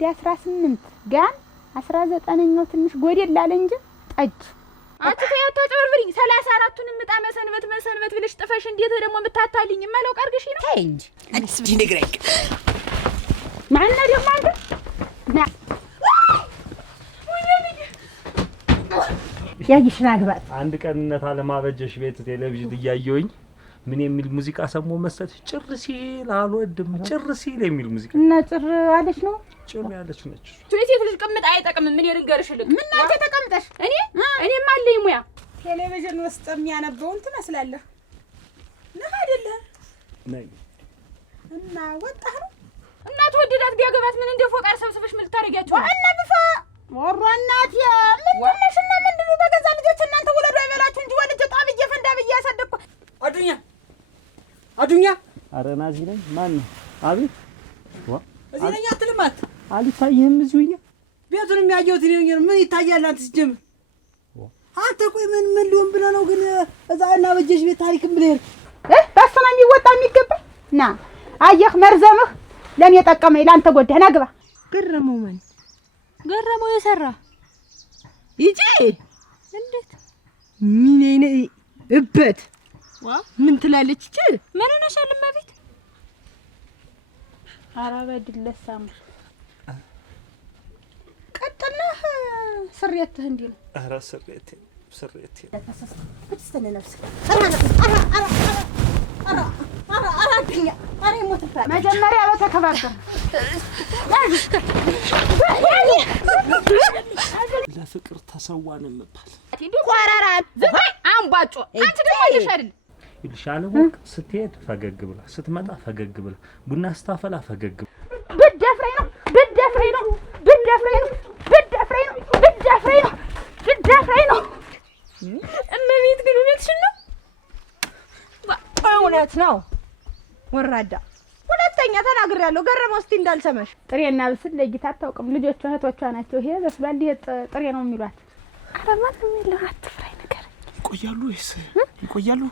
ወደ 18 ጋን 19ኛው ትንሽ ጎዴል አለ እንጂ ጠጅ አንቺ ተያታ ጨርብሪኝ 34ቱን ምጣ መሰንበት ብለሽ ጥፈሽ እንዴት ደግሞ የምታታልኝ ማለው ቀርግሽ ነው ተይ እንጂ አዲስ ቢነግረኝ ማን ነው ደግሞ አንተ ና ያይሽና ግባት አንድ ቀንነት አለማበጀሽ ቤት ቴሌቪዥን እያየሁኝ ምን የሚል ሙዚቃ ሰሞ መሰለሽ ጭር ሲል አልወድም ጭር ሲል የሚል ሙዚቃ እና ጭር አለሽ ነው ጭር ያለች ነች ሴት ልጅ ቅምጥ አይጠቅምም ምን ይርንገርሽልክ ምን አንተ ተቀምጠሽ እኔም አለኝ ሙያ ቴሌቪዥን ውስጥ የሚያነበውን ትመስላለህ ነህ አይደለ ነኝ እና ወጣህ ነው እናት ወደዳት ቢያገባት ምን እንደ ፎቃር ሰብስበሽ ምን ልታረጋችሁ እና ብፋ ወሮ እናት ምንድነሽና ምንድነው በገዛ ልጆች እናንተ ወለዱ አይበላችሁ እንጂ ወልጅ ጣብዬ ፈንዳ ብዬ ያሳደኩ አዱኛ ኧረ ናዚ ነኝ ማን ነው አቤት እዚህ ነኝ አትልማት አልታየህም እዚሁኛ ቤቱን የሚያየውት ነው ምን ይታያል አንተ ሲጀምር አንተ ቆይ ምን ሊሆን ብለህ ነው ግን እዛ እና በጀሽ ቤት ታሪክም ብለህ ባሰማ የሚወጣ የሚገባ ና አየህ መርዘምህ ለኔ ጠቀመኝ ላንተ ጎዳና ግባ ገረመው ማን ገረመው የሰራ ይጂ እንዴት ምን አይነ እበት ምን ትላለች እቺ ምን ሆነሻል ማቤት አራበድለሳም ቀጥለህ ስሬትህ እንዴ ነው ኧረ ስሬቴ በተስተነ ነፍስ መጀመሪያ በተከባበር ለፍቅር ተሰዋን እንባል ቆራራ አንባጮ አንቺ ደግሞ ይሻል ይልሻል ወቅ ስትሄድ ፈገግ ብላ ስትመጣ ፈገግ ብላ ቡና ስታፈላ ፈገግ ብደፍረኝ ነው እመቤት ግን እውነትሽን ነው እውነት ነው ወራዳ ሁለተኛ ተናግሬያለሁ ገረመው እስቲ እንዳልሰማሽ ጥሬና ብስል ለይታ አታውቅም ልጆቿ እህቶቿ ናቸው ይሄ በስሏል ይሄ ጥሬ ነው የሚሏት አረማት ነው የሚለው አትፍራይ ነገር ይቆያሉ ወይስ ይቆያሉ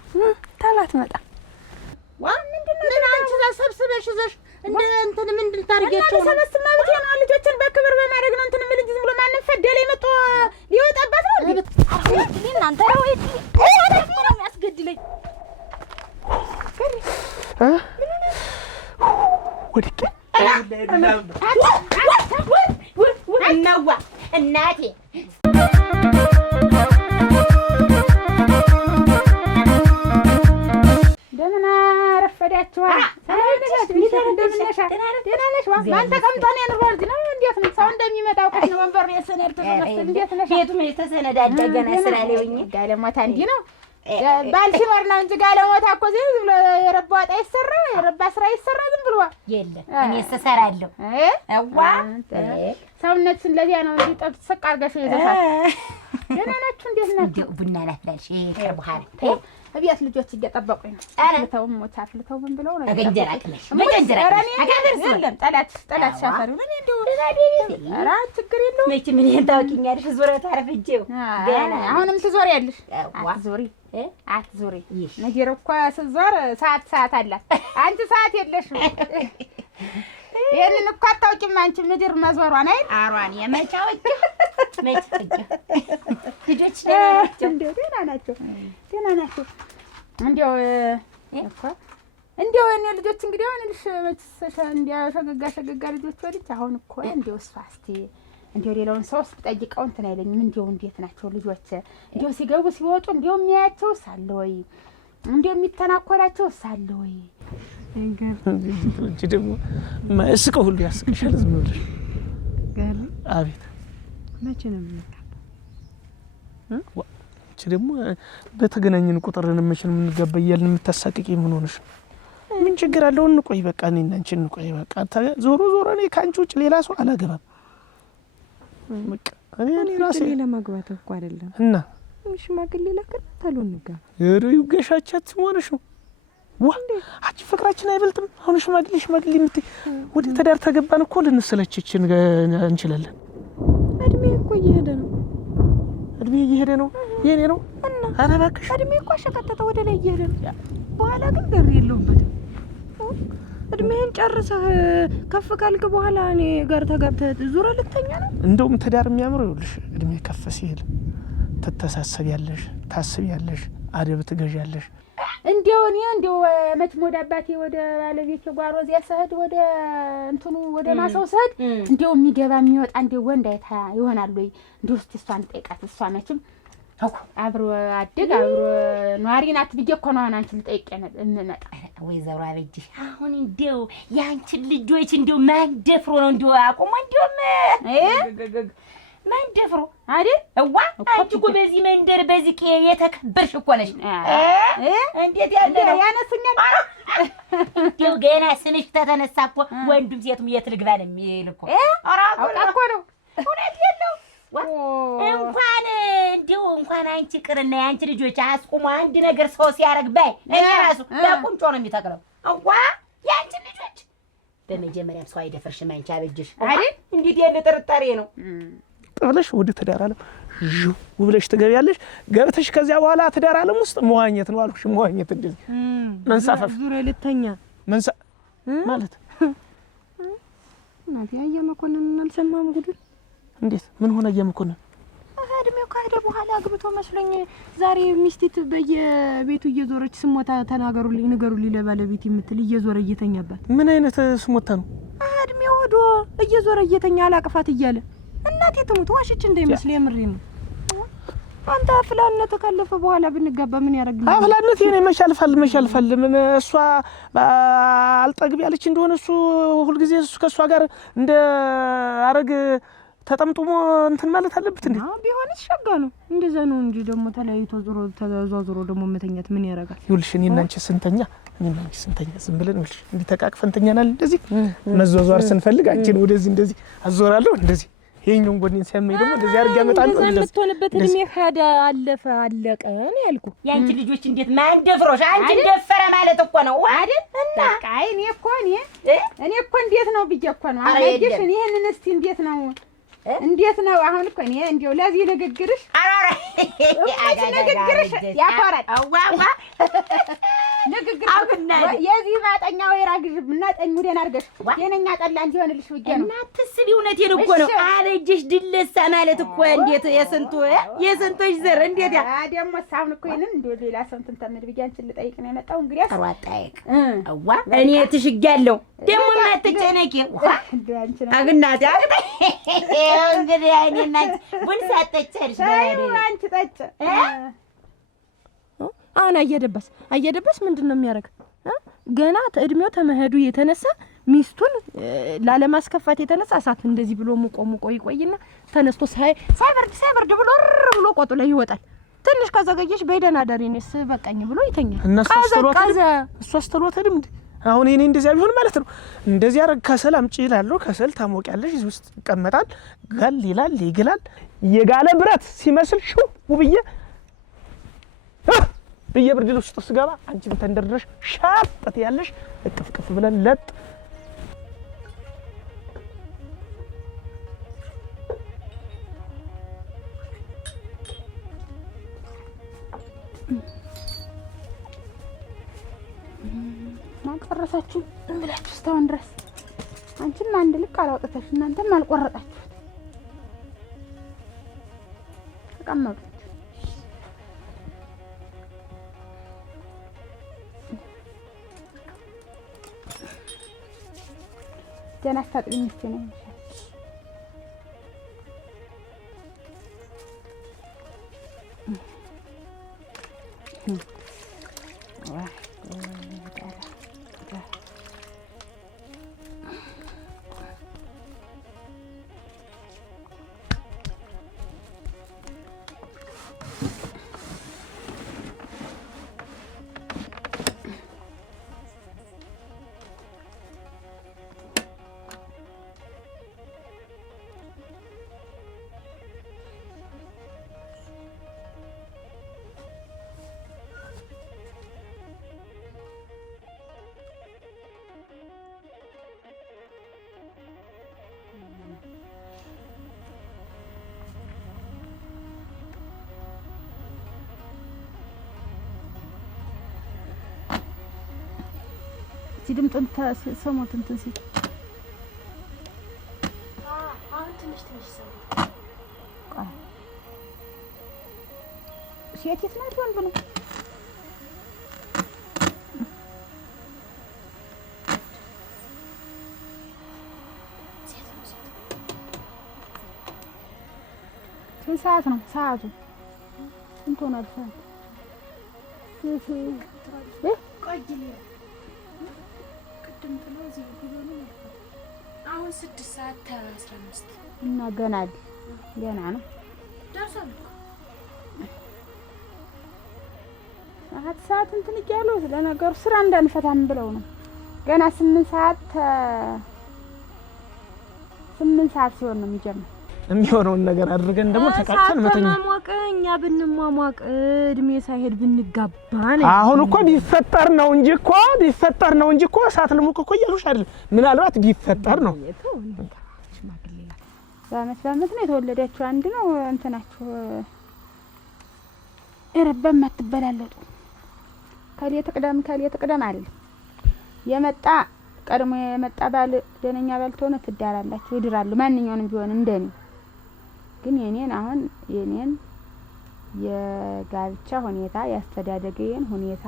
ታላት መጣ ምንድነው አንቺ ሰብስበሽ ይዘሽ እንደ እንትን ምንድን ታርጌቸው ነው ሰበስብ ማለት ነው ልጆችን በክብር በማድረግ ነው እንትን ምን ዝም ብሎ ማንም ፈደለ ይመጣ ሊወጣበት ነው እናንተ ወይ ነው የሚያስገድለኝ ወድቄ እናዋ እናቴ ደህና ረፈዳችኋል ማን ተቀምጦ ነው የኑሮ ልጅ ነው እንዴት ነው ሰው እንደሚመጣው ከነ ወንበር ነው የሰነድ ተመስል እንዴት ነሽ ቤቱ ምን ተሰነዳደ ገና ስላለውኝ ጋለሞታ እንዲ ነው ባል ሲኖር ነው እንጂ ጋለሞታ እኮ ዝም ብሎ የረባ ወጣ ይሰራ የረባ ስራ ይሰራ ዝም ብሎ የለ እኔ እሰራለሁ አዋ ሰውነትሽን ለዚያ ነው እንጂ ጠብ ተሰቃ አርጋሽ ይዘፋል ደህና ናችሁ እንዴት ናችሁ ቡና ላፍላልሽ ከርበሃል አብያት ልጆች እየጠበቁኝ ነው አፍልተው ሞት አፍልተው ምን ብለው ነው አገንጀራክለሽ መጀንጀራክለሽ አጋደርስ ጠላት ሻፈሩ ምን እንደው ኧረ ችግር የለውም መቼ ምን ታውቂኛለሽ ዙረት አረፈጀው ገና አሁንም ትዞሪያለሽ አትዞሪ ነገር እኮ ስትዞር ሰዓት አላት አንቺ ሰዓት የለሽም ይሄንን እኮ አታውቂም አንቺ ምድር መዞሯን አይደል አሯን የመጫወች ልጆች ደህና ናቸው እንዲያው እኔ ልጆች እንግዲህ አሁን ልሽ እንዲያው ሸገጋ ልጆች ወልጅ አሁን እኮ እንዲያው እስፋስቲ እንዲያው ሌላውን ሰው ስጠይቀው እንትን አይለኝም እንዲያው እንዴት ናቸው ልጆች እንዲያው ሲገቡ ሲወጡ እንዲያው የሚያያቸው ሳለ ወይ እንዲያው የሚተናኮላቸው ሳለ ወይ እንጂ ደግሞ ማስቀው ሁሉ ያስቅሻል ዝም ብለሽ ጋር አቤት መቼ ነው የምንቀበለው እቺ ደግሞ በተገናኘን ቁጥር እንመችን ምን ገበያልን የምታሳቅቂ ምን ሆነሽ ምን ችግር አለው እንቆይ በቃ እኔና አንቺ እንቆይ በቃ ዞሮ እኔ ካንቺ ውጭ ሌላ ሰው አላገባም በቃ እኔ ራሴ ለማግባት እኮ አይደለም እና ሽማግሌ ለከን ታሉንጋ የሩዩ ገሻቻት ሆነሽ ነው አንቺ ፍቅራችን አይበልጥም አሁን ሽማግሌ ምት ወደ ተዳር ተገባን እኮ ልንሰለችችን እንችላለን እድሜ እኮ እየሄደ ነው የኔ ነው እና ኧረ እባክሽ እድሜ እኮ ሸከተተ ወደ ላይ እየሄደ ነው በኋላ ግን ገር የለውበት እድሜ እድሜህን ጨርሰህ ከፍ ካልክ በኋላ እኔ ጋር ተጋብተህ ዙረህ ልተኛ ነው? እንደውም ትዳር የሚያምረው ይኸውልሽ እድሜ ከፍ ሲል ትተሳሰቢያለሽ፣ ታስቢያለሽ፣ አደብ ትገዣለሽ። እንደው እኔ እንደው መቼም ወደ አባቴ ወደ ባለቤቴ ጓሮ እዚያ ስሄድ ወደ እንትኑ ወደ ማሳው ስሄድ እንደው የሚገባ የሚወጣ እንደው ወንድ አይታ ይሆናል ወይ እንደው እስኪ እሷን ጠይቃት። እሷ መቼም አብሮ አደግ አብሮ ኗሪ ናት ብዬሽ እኮ ነው አንቺ ልጠይቅ እንመጣ። ወይዘሮ አበጅሽ አሁን እንደው ያንቺን ልጆች እንደው ማን ደፍሮ ነው እንደው አቆማ እንደው ማን ደፍሮ አይደል? እዋ አንቺ እኮ በዚህ መንደር በዚህ ቄ የተከበርሽ እኮ ነሽ። እንዴት ያለ ነው ያነሱኛል። እንደው ገና ስምሽ ተተነሳ እኮ ወንዱም ሴቱም የት ልግባ ነው የሚል እኮ። አውቃ እኮ ነው እውነት የለው እንኳን እንደው እንኳን አንቺ ቅርና ያንቺ ልጆች አስቁሙ አንድ ነገር ሰው ሲያረግ ባይ እኔ ራሱ በቁንጮ ነው የሚተክለው። እዋ ያንቺ ልጆች በመጀመሪያም ሰው አይደፈርሽም አንቺ አበጅሽ አይደል? እንዴት ያለ ጥርጣሬ ነው። ጥብለሽ ወደ ትዳር ዓለም ዡ ብለሽ ትገቢያለሽ። ገብተሽ ከዚያ በኋላ ትዳር ዓለም ውስጥ መዋኘት ነው አልኩሽ። መዋኘት እንደዚህ መንሳፈፍ ዙሪያ ልተኛ ማለት እናቴ አየመኮንን አልሰማም ጉድ። እንዴት ምን ሆነ አየመኮንን? እድሜው ካሄደ በኋላ አግብቶ መስሎኝ ዛሬ ሚስቲት በየቤቱ እየዞረች ስሞታ ተናገሩልኝ ንገሩልኝ ለባለቤት የምትል እየዞረ እየተኛባት። ምን አይነት ስሞታ ነው? እድሜው ሄዶ እየዞረ እየተኛ አላቅፋት እያለ እናቴ ትሙት ዋሽች እንዳይመስል የምሬ ነው። አንተ አፍላነት ካለፈ በኋላ ብንጋባ ምን ያደርግልኝ? አፍላነት የኔ መሻልፋል ምን እሷ አልጠግብ ያለች እንደሆነ እሱ ሁሉ ጊዜ እሱ ከሷ ጋር እንደ አረግ ተጠምጥሞ እንትን ማለት አለበት እንዴ? ቢሆንስ ሸጋ ነው እንደዛ ነው እንጂ ደግሞ ተለያይቶ ዞሮ ተዛዝሮ ደግሞ መተኛት ምን ያደርጋል? ይኸውልሽ እኔና አንቺ ስንተኛ ዝም ብለን ይኸውልሽ እንዲህ ተቃቅፈን ተኛናል። እንደዚህ መዟዟር ስንፈልግ አንቺን ወደዚህ እንደዚህ አዞራለሁ እንደዚህ ይሄኛው ጎኔን ሲያመኝ ደግሞ እንደዚህ አድርጌ አመጣለሁ። እንደዚህ የምትሆንበት እድሜ ሄደ አለፈ አለቀ ነው ያልኩ። ያንቺ ልጆች እንዴት ማን ደፍሮሽ አንቺ ደፈረ ማለት እኮ ነው አይደል? እና እኔ እኮ እንዴት ነው ብዬሽ እኮ ነው አረጋግሽ። ይሄንን እስቲ እንዴት ነው አሁን እኮ እኔ እንደው ለዚህ ንግግርሽ ንግግርሽ ያኮራል። አዋዋ ንግግርሽ የዚህ ማጠኛ ወይራ ግዥብና ጠኝ ወደና አድርገሽ የነኛ ጠላ እንዲሆንልሽ ብዬሽ ነው። እናትስቢ እውነቴን እኮ ነው። አበጅሽ ድለሳ ማለት እኮ እንዴት የስንቶች ዘር እንዴት ያ ደግሞ ሳውን እኮ ይሄንን እንደው ሌላ ሰው እንትን ተምድ ብዬሽ አንቺን ልጠይቅ ነው የመጣው። እንግዲህ አሯጣይቅ አዋ እኔ ትሽጋለሁ ደግሞ ማትጨነቂ አግናት እንግዲህ እኔና ቡን ሳጠጨርሽ አንቺ ጠጭ አሁን አየደበስ ምንድነው የሚያደርግ? ገና እድሜው ተመሄዱ የተነሳ ሚስቱን ላለማስከፋት የተነሳ እሳት እንደዚህ ብሎ ሙቆ ይቆይና ተነስቶ ሳይበርድ ብሎ ቆጡ ላይ ይወጣል። ትንሽ ከዘገየሽ በደህና ዳሪኔስ በቃኝ ብሎ ይተኛል። እሱ አስተሎተ ድምድ አሁን እኔ እንደዚያ ቢሆን ማለት ነው እንደዚህ አረግ ከሰል አምጪ ይላል። ከሰል ታሞቂያለሽ እዚህ ውስጥ ይቀመጣል። ጋል ይላል ይግላል። የጋለ ብረት ሲመስል ሹ ውብዬ በየብርድ ልብስ ውስጥ ስገባ አንቺ ተንደርድረሽ ሻጥት ያለሽ እቅፍቅፍ ብለን ለጥ ማቀረሳችሁ እንብላችሁ እስካሁን ድረስ አንቺም አንድ ልክ አላወጣሽ እናንተም አልቆረጣችሁ ተቀመጡ። ገና አታጥቢኝ እስኪ ነው እስቲ ድምጡን ሰሞት እንትን ሲል አሁን ትንሽ ሰው ሴት የት ናት ወንድ ነው? ስንት ሰዓት ነው? ሰዓቱ ስንት ሆኗል? ሰዓት አሁን 6:15 እና ገና ነው ደርሷል እኮ ሰዓት እንትን እያሉ ለነገሩ ስራ እንዳንፈታም ብለው ነው። ገና 8 ሰዓት ሲሆን ነው የሚጀምረው። የሚሆነውን ነገር አድርገን ደግሞ ተቃቅፈን መተኛ። ሳትሟሟቅ እኛ ብንሟሟቅ እድሜ ሳይሄድ ብንጋባ ነው። አሁን እኮ ቢፈጠር ነው እንጂ እኮ ሳትልሙቅ እኮ እያሉሽ አይደል? ምናልባት ቢፈጠር ነው። በአመት ነው የተወለዳችሁ። አንድ ነው እንትናችሁ እረበም አትበላለጡ። ከሌት ቅደም አለ የመጣ ቀድሞ የመጣ ባል ደነኛ ባል ተሆነ ትዳራላችሁ፣ ይድራሉ። ማንኛውንም ቢሆን እንደኔ ግን የኔን የጋብቻ ሁኔታ ያስተዳደገየን ሁኔታ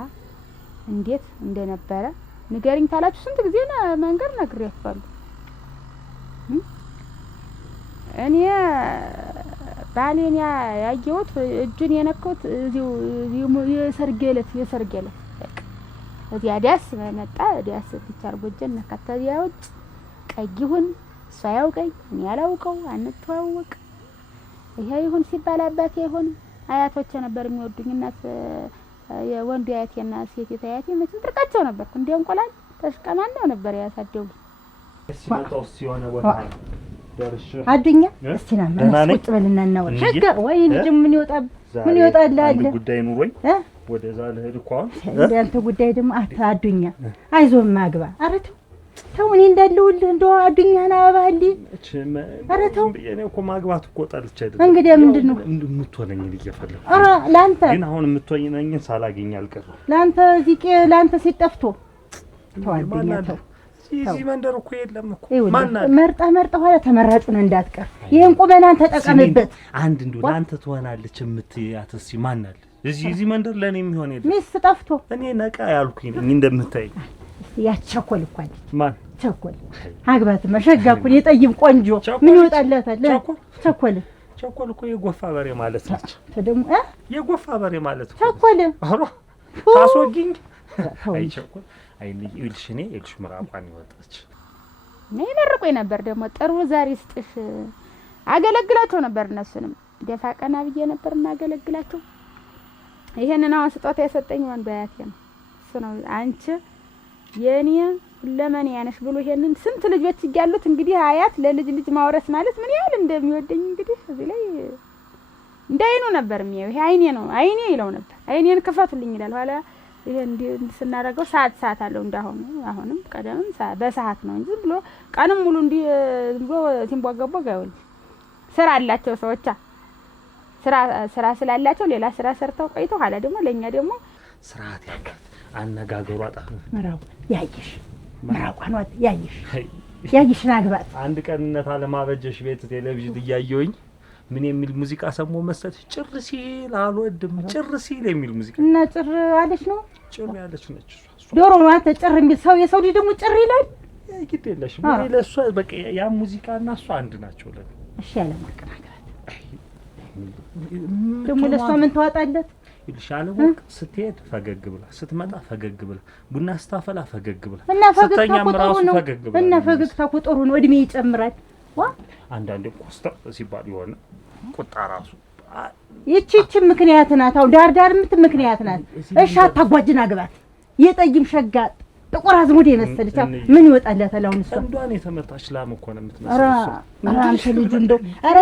እንዴት እንደነበረ ንገሪኝ ታላችሁ ስንት ጊዜ መንገር ነግሬያችኋለሁ። እኔ ባሌን ያየሁት እጁን የነካሁት እዚሁ የሰርጌ ዕለት እዚያ ዳስ መጣ። ዳስ ብቻርጎጀን ነካተያ ውጭ ቀይሁን እሷ ያውቀኝ እኔ ያላውቀው አንተዋወቅ። ይሄ ይሁን ሲባል አባቴ ይሁን አያቶቼ ነበር የሚወዱኝ። እናት የወንዱ አያቴና ሴት አያቴ መቼም ጥርቃቸው ነበርኩ። እንደ እንቁላል ተሽቀማነው ነበር ያሳደጉ። አዱኛ እስቲ ና ቁጭ በልና እናወራ። ሸጋ ወይ ልጅ ምን ይወጣልሃል? ጉዳይ ኑሮኝ ወደዛ ልሄድ እኮ አሁን አንተ ጉዳይ ደግሞ አዱኛ አይዞህ ማግባ። ኧረ ተው እኔ እንዳለሁልህ እንደው አዱኛና አባሊ ኧረ ተው። እኔ እኮ ማግባት እኮ ጠልቼ አይደለም። እንግዲህ ምንድነው የምትሆነኝ እየፈለኩ? ኧረ ላንተ ግን አሁን የምትሆነኝ ሳላገኝ አልቀረም። ላንተ ሲጠፍቶ ተው አዱኛ ተው። እዚህ መንደር እኮ የለም እኮ ማን አለ? መርጣ ኋላ ተመራጩን እንዳትቀር። ይሄን ቁመናን ተጠቀምበት። አንድ እንደው ላንተ ትሆናለች የምትያት እስኪ ማን አለ? እዚህ መንደር ለኔ የሚሆን የለም። ሚስት ጠፍቶ እኔ ነቃ ያልኩኝ ነኝ እንደምታይ። ያቸኮል እኮ አይደል? ማን ቸኮል? አግባት መሸጋኩን የጠይም ቆንጆ ምን ይወጣላታል? ቸኮል እኮ የጎፋ በሬ ማለት ነች። ተደሙ የጎፋ በሬ ማለት ነው ቸኮል። አሮ ታስወጊኝ። አይ ቸኮል አይ ልጅ ምራቋን ይወጣች ነይ መርቆኝ ነበር። ደግሞ ጥሩ ዛሬ ስጥሽ አገለግላቸው ነበር። እነሱንም ደፋ ቀና ብዬ ነበር እናገለግላቸው። ይሄንን አሁን ስጦታ የሰጠኝ ወንድ አያቴ ነው። እሱ ነው አንቺ የኔ ለማን ያነሽ ብሎ ይሄንን ስንት ልጆች ይያሉት እንግዲህ አያት ለልጅ ማውረስ ማለት ምን ያህል እንደሚወደኝ እንግዲህ እዚህ ላይ እንዳይኑ ነበር የሚያየው። ይሄ አይኔ ነው አይኔ ይለው ነበር። አይኔን ክፈቱልኝ ይላል። ኋላ ይሄ እንዲህ ስናደርገው ሰዓት አለው እንዳሁን። አሁንም ቀደምም በሰዓት ነው እንጂ ብሎ ቀንም ሙሉ እንዲህ ብሎ ሲንቧገቧ ጋይውል ስራ አላቸው ሰዎቿ። ስራ ስላላቸው ሌላ ስራ ሰርተው ቆይተው ኋላ ደግሞ ለኛ ደግሞ ስርዓት ያላት አነጋገሯ ጣፍ መራው መራቋን ያይሽ ናግባት። አንድ ቀንነት አለማበጀሽ ቤት ቴሌቪዥን እያየሁኝ ምን የሚል ሙዚቃ ሰሞ መሰለሽ? ጭር ሲል አልወድም ጭር ሲል የሚል ሙዚቃ እና ጭር አለች ነው ጭር ያለች ነች ዶሮ ነው። አንተ ጭር የሚል የሰው ልጅ ደግሞ ጭር ይላል። ግድ የለሽም ወይ ለሷ በቃ ያ ሙዚቃና እሷ አንድ ናቸው ለኔ። እሺ ያለ ማቀናቀራት ደግሞ ለሷ ምን ተዋጣለት ይልሻል? ወቅ ስትሄድ ፈገግ ብላ ስትመጣ ፈገግ ብላ ቡና ስታፈላ ፈገግ ብላ እና ፈገግታው ጥሩ ነው። እድሜ ይጨምራል። አንዳንዴ ኮስተር ሲባል ይሆን ቁጣ ራሱ ይቺ ምክንያት ናት። አው ዳር ምክንያት ናት። እሺ አታጓጅና ግባት። የጠይም ሸጋ ጥቁር አዝሙድ የመሰለች ምን ይወጣላታል? አሁን እሷ እንዷን የተመታች ላም እኮ ነው የምትመስለው። አንተ ልጅ እንደው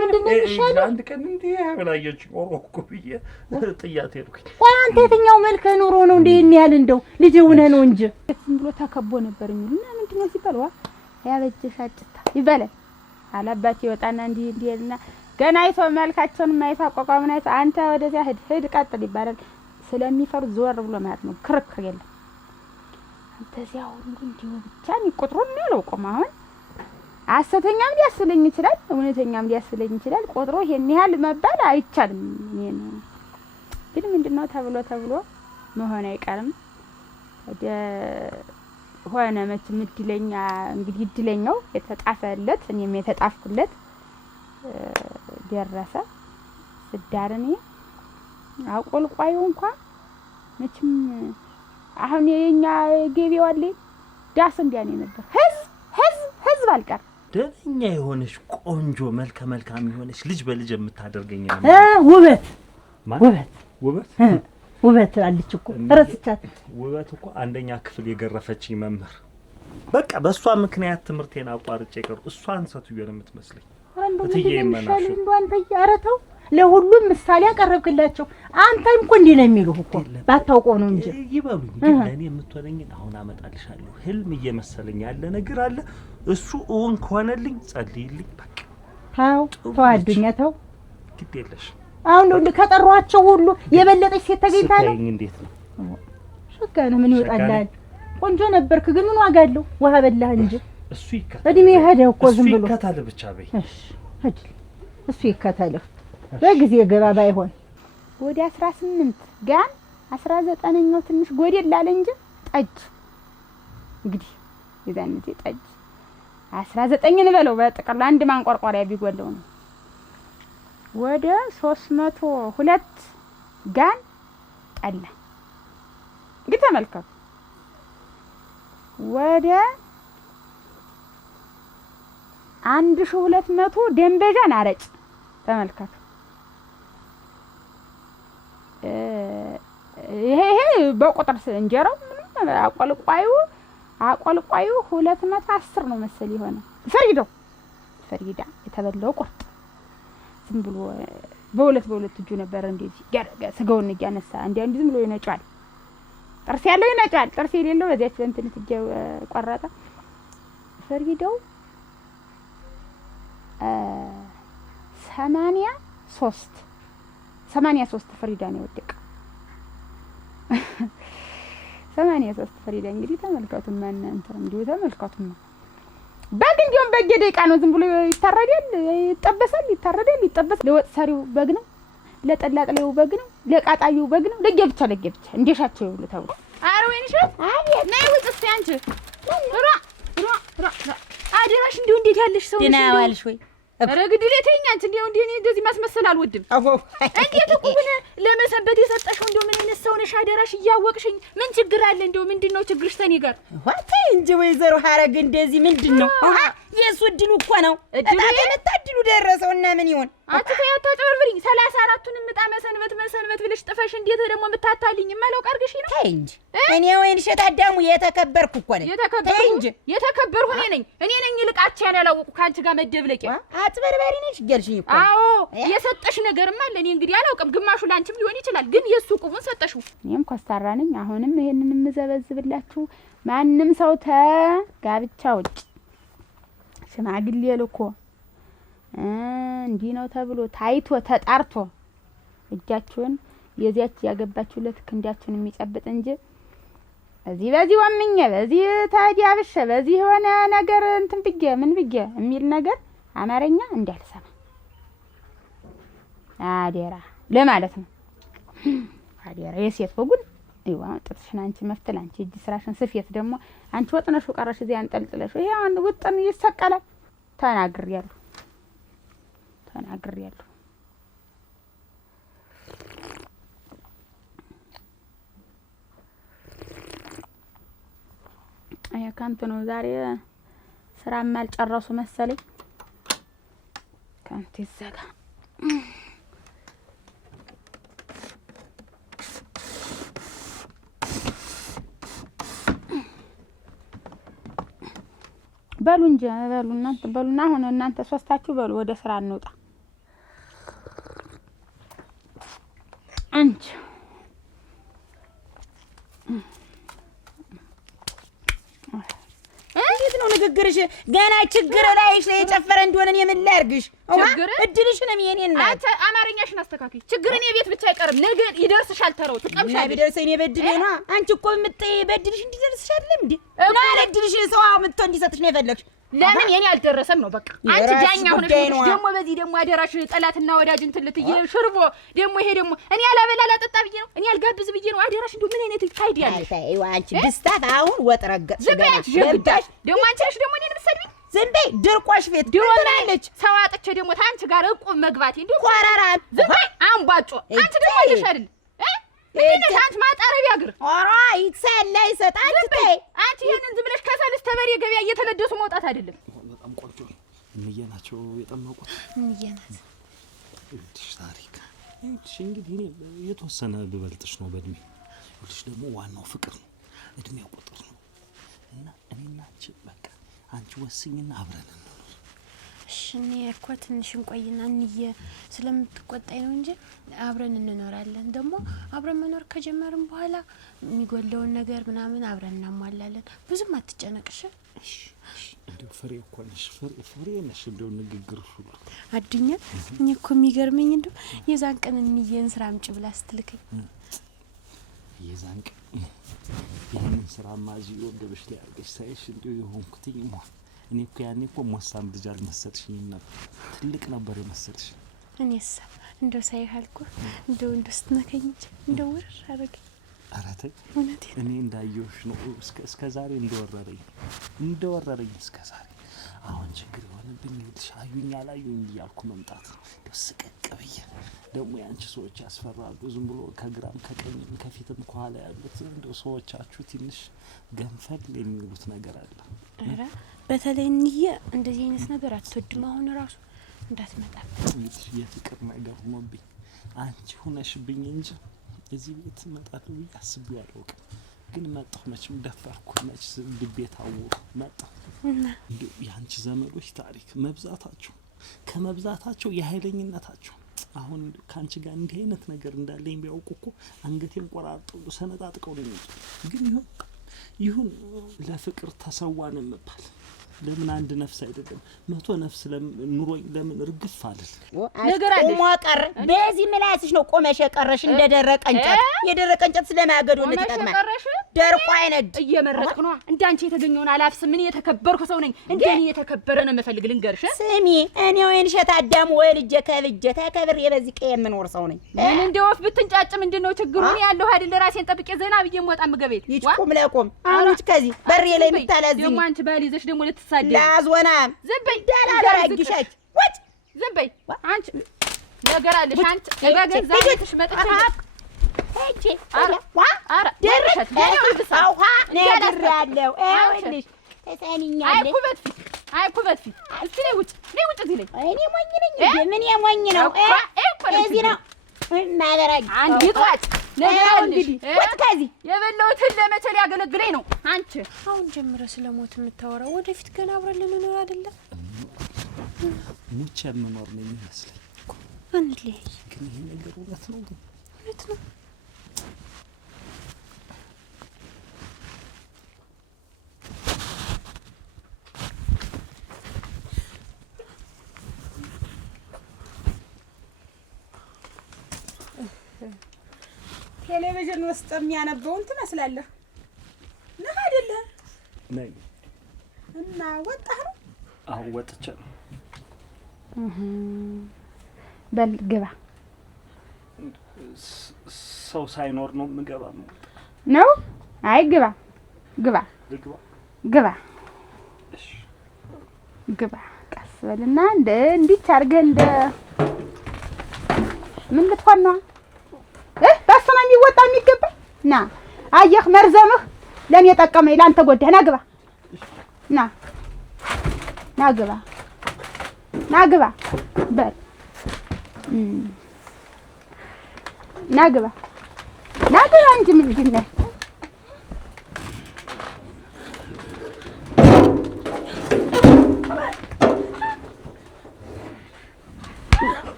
ምንድነው ይሻለው? አንድ ቀን እንዴ ያብላየች ኦሮኮ ብዬ ጥያት ሄድኩኝ። ቆይ አንተ የትኛው መልከ ኑሮ ነው እንዴ የሚያል? እንደው ልጅ ሆነ ነው እንጂ ዝም ብሎ ተከቦ ነበር የሚሉና ምንድነው ሲባል ያበጀሽ አጭታ ይበላል አላባቴ ይወጣና እንዲልና ገና አይቶ መልካቸውን ማይታ አቋቋምን አይቶ አንተ ወደዚያ ሂድ ቀጥል ይባላል። ስለሚፈሩ ዞር ብሎ ማለት ነው። ክርክር የለም። እንደዚያ ሁሉ እንዲሁ ብቻ ቁጥሩን አላውቅም። አሁን ሐሰተኛም ሊያስለኝ ይችላል፣ እውነተኛም ሊያስለኝ ይችላል። ቆጥሮ ይሄን ያህል መባል አይቻልም። እኔን ግን ምንድነው ተብሎ መሆን አይቀርም። ወደ ሆነ መቼም እድለኛ እንግዲህ እድለኛው የተጣፈለት እኔም የተጣፍኩለት ደረሰ። ስዳርኔ አቆልቋዩ እንኳን መቼም አሁን የኛ ገቢው አለ ዳስ እንዲያኔ ነበር። ህዝብ አልቀር ደኛ የሆነሽ ቆንጆ መልከ መልካም የሆነሽ ልጅ በልጅ የምታደርገኝ ነው። ውበት አለች እኮ ረስቻት። ውበት እኮ አንደኛ ክፍል የገረፈችኝ መምህር በቃ በእሷ ምክንያት ትምህርቴን አቋርጬ ቀሩ። እሷን ሰትዮ ነው የምትመስለኝ። እትዬ ይመናሽ አንተ ያረተው ለሁሉም ምሳሌ ያቀርብክላቸው። አንተም እኮ እንዲህ ነው የሚሉህ እኮ ባታውቀው ነው እንጂ ይበሉኝ። ግን ለእኔ የምትሆነኝን አሁን አመጣልሻለሁ። ህልም እየመሰለኝ ያለ ነገር አለ። እሱ እውን ከሆነልኝ ጸልይልኝ። በቃ ተዋዱኛ ተው ግድ የለሽ። አሁን ነው ከጠሯቸው ሁሉ የበለጠች ሴት ተገኝታለች። እንዴት ነው ሸጋነ ምን ይወጣልሃል? ቆንጆ ነበርክ፣ ግን ምን ዋጋ አለው? ውሃ በላህ እንጂ እሱ ይከታል። እድሜ ሄደ እኮ ዝም ብሎ ይከታል ብቻ በይ። እሱ ይከታልህ በጊዜ ገባ ባይሆን ወደ 18 ጋን 19ኛው ትንሽ ጎዴል ላለ እንጂ ጠጅ እንግዲህ የዛንቴ ጠጅ 19 እንበለው በጥቅሉ አንድ ማንቆርቆሪያ ቢጎለው ነው ወደ 302 ጋን ጠላ። እንግዲህ ተመልከቱ ወደ 1200 ደንበጃን አረጭ ተመልከቱ። ይሄ በቁጥር እንጀራው ምንም አቆልቋዩ 210 ነው መሰል ይሆነ ፈሪዳ የተበላው ቁርጥ ዝም ብሎ በሁለት እጁ ነበር እንደዚህ ያደረገ ስጋውን እያነሳ እንዲያ ዝም ብሎ ይነጫል። ጥርስ ያለው ይነጫል፣ ጥርስ የሌለው በዚያች እንትን ትጀው ቆረጠ። ፈሪዳው 83 ፍሪዳ ነው የወደቀ። 83 ፍሪዳ እንግዲህ ተመልከቱ። ማን እንትን እንዲሁ ተመልከቱ። በግ እንዲሁም በየደቂቃ ነው ዝም ብሎ ይታረዳል፣ ይጠበሳል፣ ይጠበሳል። ለወጥ ሰሪው በግ ነው፣ ለጠላጥሌው በግ ነው፣ ለቃጣዩ በግ ነው። ለየብቻ እንደሻቸው ይውሉ ተብሎ ኧረ ወይንሽ አቤት ነይ ውጭ እስኪ አንቺ አደራሽ እንዲሁ እንዴት ያለሽ ሰው ነሽ? ደህና ዋልሽ ወይ? ኧረ ግድሌ ተይኝ አንቺ እንዲሁ እንደዚህ ማስመሰል አልወድም። እንዴት እኮ ግን ለመሰንበት የሰጠሽው እንዲሁ ምን አይነት ሰው ነሽ? አደራሽ እያወቅሽኝ ምን ችግር አለ? እንዲሁ ምንድነው ችግርሽ ተኔ ጋር? ተይ እንጂ ወይዘሮ ሐረግ እንደዚህ ምንድነው? የእሱ እድሉ እኮ ነው። እድሉ ደረሰው እና ምን ይሆን? አንቺ ተይ አታጭበርብሪኝ። 34ቱንም ዕጣ መሰንበት ብለሽ ጥፈሽ እንዴት ደግሞ የምታታልኝ? ማለው ቀርግሽ ነው። ተይ እንጂ እኔ ወይንሸት አዳሙ የተከበርኩ እኮ ነኝ። ተይ እንጂ የተከበርኩ እኔ ነኝ ልቃቻን ያላወቁ ካንቺ ጋር መደብለቂያ አጭበርባሪ ነሽ እያልሽኝ እኮ። አዎ የሰጠሽ ነገርማ አለ። እኔ እንግዲህ አላውቅም፣ ግማሹ ላንቺም ሊሆን ይችላል፣ ግን የሱ ቁሙን ሰጠሽው። እኔም ኮስታራ ነኝ። አሁንም ይሄንን የምዘበዝብላችሁ ማንም ሰው ተጋብቻ ውጭ ሽማግሌ ልኮ እንዲህ ነው ተብሎ ታይቶ ተጣርቶ እጃችሁን የዚያች ያገባችሁለት ክንዳችሁን የሚጨብጥ እንጂ በዚህ ወምኜ በዚህ ታዲያብሽ በዚህ የሆነ ነገር እንትን ብዬ ምን ብዬ የሚል ነገር አማርኛ እንዳልሰማ አደራ ለማለት ነው። አደራ የሴት ወጉን ይዋ ጥርሽን አንቺ መፍተል አንቺ እጅ ስራሽን ስፌት ደግሞ አንቺ ወጥነሽ ቀረሽ እዚህ አንጠልጥለሽ ይሄ አሁን ውጥን ይሰቀላል። ተናግሬያለሁ። አያ ካንተ ነው ዛሬ ስራም አልጨረሱ መሰለኝ። ካንተ ይዘጋ በሉ እንጂ በሉና አሁን እናንተ ሶስታችሁ በሉ ወደ ስራ እንውጣ። አንቺ እንዴት ነው ንግግርሽ? ገና ችግር ላይሽ ላይ የጨፈረ እንደሆነ እኔ ምን ላድርግሽ? ችግር እድልሽንም የኔን ናት። አንተ አማርኛሽን አስተካክይ። ችግር እኔ ቤት ብቻ አይቀርም፣ ነገ ይደርስሻል። ተረው ትቀምሻለሽ። ቢደርሰኝ እኔ በድሌ ነው። አንቺ እኮ በድልሽ እንዲደርስሽ አይደለም እንዴ? እና እድልሽ ሰው አምጥቶ እንዲሰጥሽ ነው የፈለግሽ። ለምን የኔ አልደረሰም ነው በቃ። አንቺ ዳኛ ሆነሽ ደግሞ በዚህ ደግሞ አደራሽ ጠላትና ወዳጅ እንትን ልትይ ሽርቦ ደግሞ ይሄ ደግሞ እኔ አላበላ አላጠጣ ብዬ ነው እኔ አልጋብዝ ብዬ ነው። አደራሽ እንደው ምን አይነት ፋይዳ ያለሽ? አይዋ አንቺ ብስታት አሁን ወጥ ረገጥሽ ገና ጀብዳሽ ደግሞ አንቺ ነሽ ደግሞ እኔን የምትሰድቢኝ። ዝም በይ ድርቆሽ ቤት ድሮናለች። ሰው አጥቼ ደግሞ ታንቺ ጋር እቁብ መግባቴ እንዴ ቆራራ ዝም በይ አንባጮ። አንቺ ደግሞ አለሽ አይደል ምንድነው አንቺ ማጣረቢያ እግር ኦራ ይሰላ ይሰጣል። ተይ አንቺ ይሄንን ዝም ብለሽ ከሰልስ ተበሬ ገበያ እየተለደሱ መውጣት አይደለም። በጣም ቆንጆ እንዬ ናቸው የጠመቁት። እንዬ ናት እሺ ታሪክ እሺ እንግዲህ እኔ የተወሰነ ብበልጥሽ ነው በእድሜ። እሺ ደግሞ ዋናው ፍቅር ነው፣ እድሜው ቁጥር ነው። እና እኔና አንቺ በቃ አንቺ ወስኝና አብረን እንኖር። እሺ እኔ እኮ ትንሽ እንቆይና እንዬ ስለምትቆጣኝ ነው እንጂ አብረን እንኖራለን። ደግሞ አብረን መኖር ከጀመርን በኋላ የሚጎለውን ነገር ምናምን አብረን እናሟላለን። ብዙም አትጨነቅሽ። እሺ እንደው ፍሬ እኮ ነሽ፣ ፍሬ ነሽ። እንደው ንግግርሽ ሁሉ አዱኛ እኔ እኮ የሚገርመኝ እንደው የዛን ቀን እንዬን ስራ አምጪ ብላ ስትልከኝ የዛን ቀን ይሄንን ስራ ማዚ ወደብሽ ላይ አድርገሽ ሳይሽ እንደው የሆንኩትኝ እኔ እኮ ያኔ እኮ ሞሳም ልጅ አልመሰልሽኝም ነበር፣ ትልቅ ነበር የመሰልሽ። እኔስ እንደው ሳይሃልኩ እንደው ስትነከኝ እንደው ወረር አደረገኝ። ኧረ ተይ እውነቴን እኔ እንዳየሁሽ ነው እስከ ዛሬ እንደወረረኝ እስከ ዛሬ። አሁን ችግር የሆነብኝ ልጅ አዩኝ አላዩኝ እያልኩ መምጣት እንደው ስቀቅ ብዬ። ደግሞ ያንቺ ሰዎች ያስፈራሉ። ዝም ብሎ ከግራም ከቀኝም ከፊትም ከኋላ ያሉት እንደው ሰዎቻችሁ ትንሽ ገንፈል የሚሉት ነገር አለ። ኧረ በተለይ እንዬ እንደዚህ አይነት ነገር አትወድም። አሁን ራሱ እንዳትመጣ የፍቅር ነገር ሆኖብኝ አንቺ ሆነሽብኝ እንጂ እዚህ ቤት እመጣለሁ ብዬ አስቤው አላውቅም። ግን መጣሁ። መቼም ደፈርኩ፣ መች ልቤ ታወኩ። መጣሁ። እንደው የአንቺ ዘመዶች ታሪክ መብዛታቸው ከመብዛታቸው የኃይለኝነታቸው አሁን ከአንቺ ጋር እንዲህ አይነት ነገር እንዳለኝ ቢያውቁ እኮ አንገቴን ቆራርጠው ሰነጣጥቀው ነው የሚሉት። ግን ይሁን ለፍቅር ተሰዋን የምባል ለምን አንድ ነፍስ አይደለም 100 ነፍስ ኑሮኝ ለምን እርግፍ አለል ነገር አለ ሞቀር በዚህ ምላስሽ ነው ቆመሽ የቀረሽ እንደደረቀ እንጨት። የደረቀ እንጨት ስለማያገዶነት ይጠቅማል። ደርቆ አይነድ እየመረጥኩ ነው። እንዳንቺ የተገኘውን አላፍስ። ምን የተከበርኩ ሰው ነኝ። እንደኔ የተከበረ ነው የምፈልግ። ልንገርሽ ስሚ፣ እኔ ወይን ሸት አዳም ወይ ልጅ ከብጀ ተከብር የበዚህ ቀይ የምኖር ሰው ነኝ። ምን እንደወፍ ብትንጫጭ ምንድነው ችግሩ? እኔ ያለሁ አይደል ራሴን ጠብቄ ዘና ብዬ የምወጣ ምግቤት ይጭቁም ለቆም አሁንች ከዚህ በሬ ላይ የምታላዝኝ ደግሞ አንቺ ባሊዘሽ ደግሞ ላዝወና ዝም በይ ዳላራግሻች ወጭ ዝም በይ አንቺ ነገር አለሽ። አንቺ ነገገን ዛሬሽ መጥቼ እቺ አራ ደረሽ አውሃ ነገር ያለው አይልሽ ተሰኒኛለሽ። አይኩበት ፊት እስቲ ነይ ውጭ እዚህ ላይ እኔ ሞኝ ነኝ። ምን የሞኝ ነው? እዚህ ነው ማበራጅ አንድ ይጣጭ ነገር እንግዲህ ወጥ ከዚህ የበላሁትን ለመቼ ሊያገለግለኝ ነው? አንቺ አሁን ጀምረ ስለሞት የምታወራው ወደፊት ገና አብረን ልንኖር አይደለም? ሙቼ የምኖር ነው የሚመስለኝ። አንለይ ግን ይሄ ነገር እውነት ነው። ግን እውነት ነው። ቴሌቪዥን ውስጥ የሚያነበውን ትመስላለህ ነህ አይደለ? ነኝ። እና ወጣህ ነው? አሁን ወጥቼ ነው። በል ግባ። ሰው ሳይኖር ነው የምገባ ነው? አይ ግባ ግባ። እሺ ግባ። ቀስ በልና እንዲች አድርገህ ምን ልትሆን ነው? በእሱ ነው የሚወጣ የሚገባ። ና አየህ፣ መርዘምህ ለኔ ጠቀመኝ፣ ላንተ ጎዳህ። ና ግባ። ና ግባ በል ና ግባ እንጂ ምንድን ነው?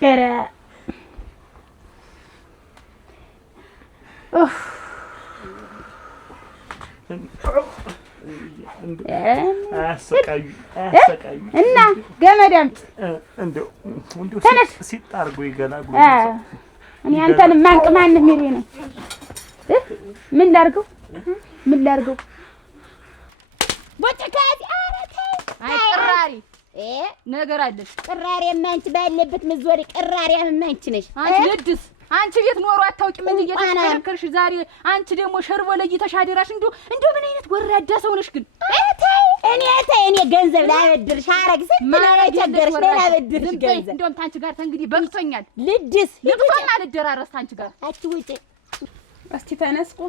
ኧረ አያሰቃዩ እና ገመድ አምጪ እንደው ሲጣርጉ ይገላሉ። እኔ አንተን ማንቅ ማን የሚል ነው? ምን ላድርገው? ቦጭካት አረተ አይ ቅራሪ ነገር አለሽ። ቅራሪ ማንቺ ባለበት ምዝወሪ ቅራሪ ማንቺ ነሽ። አንቺ ልድስ አንቺ ቤት ኖሮ አታውቂም እንዴ? እየተከራከርሽ ዛሬ አንቺ ደግሞ ሸርቦ ለይተሽ አደራሽ። እንደው ምን አይነት ወራዳ ሰው ነሽ ግን? እኔ ገንዘብ ላበድርሽ አረግ ስትለኝ ቸገርሽ ላበድርሽ ገንዘብ። እንደውም ታንቺ ጋር ተንግዲህ በቅቶኛል። ልድስ ልድፋና ልደራረስ ታንቺ ጋር አቺ ውጪ እስቲ ተነስቁ።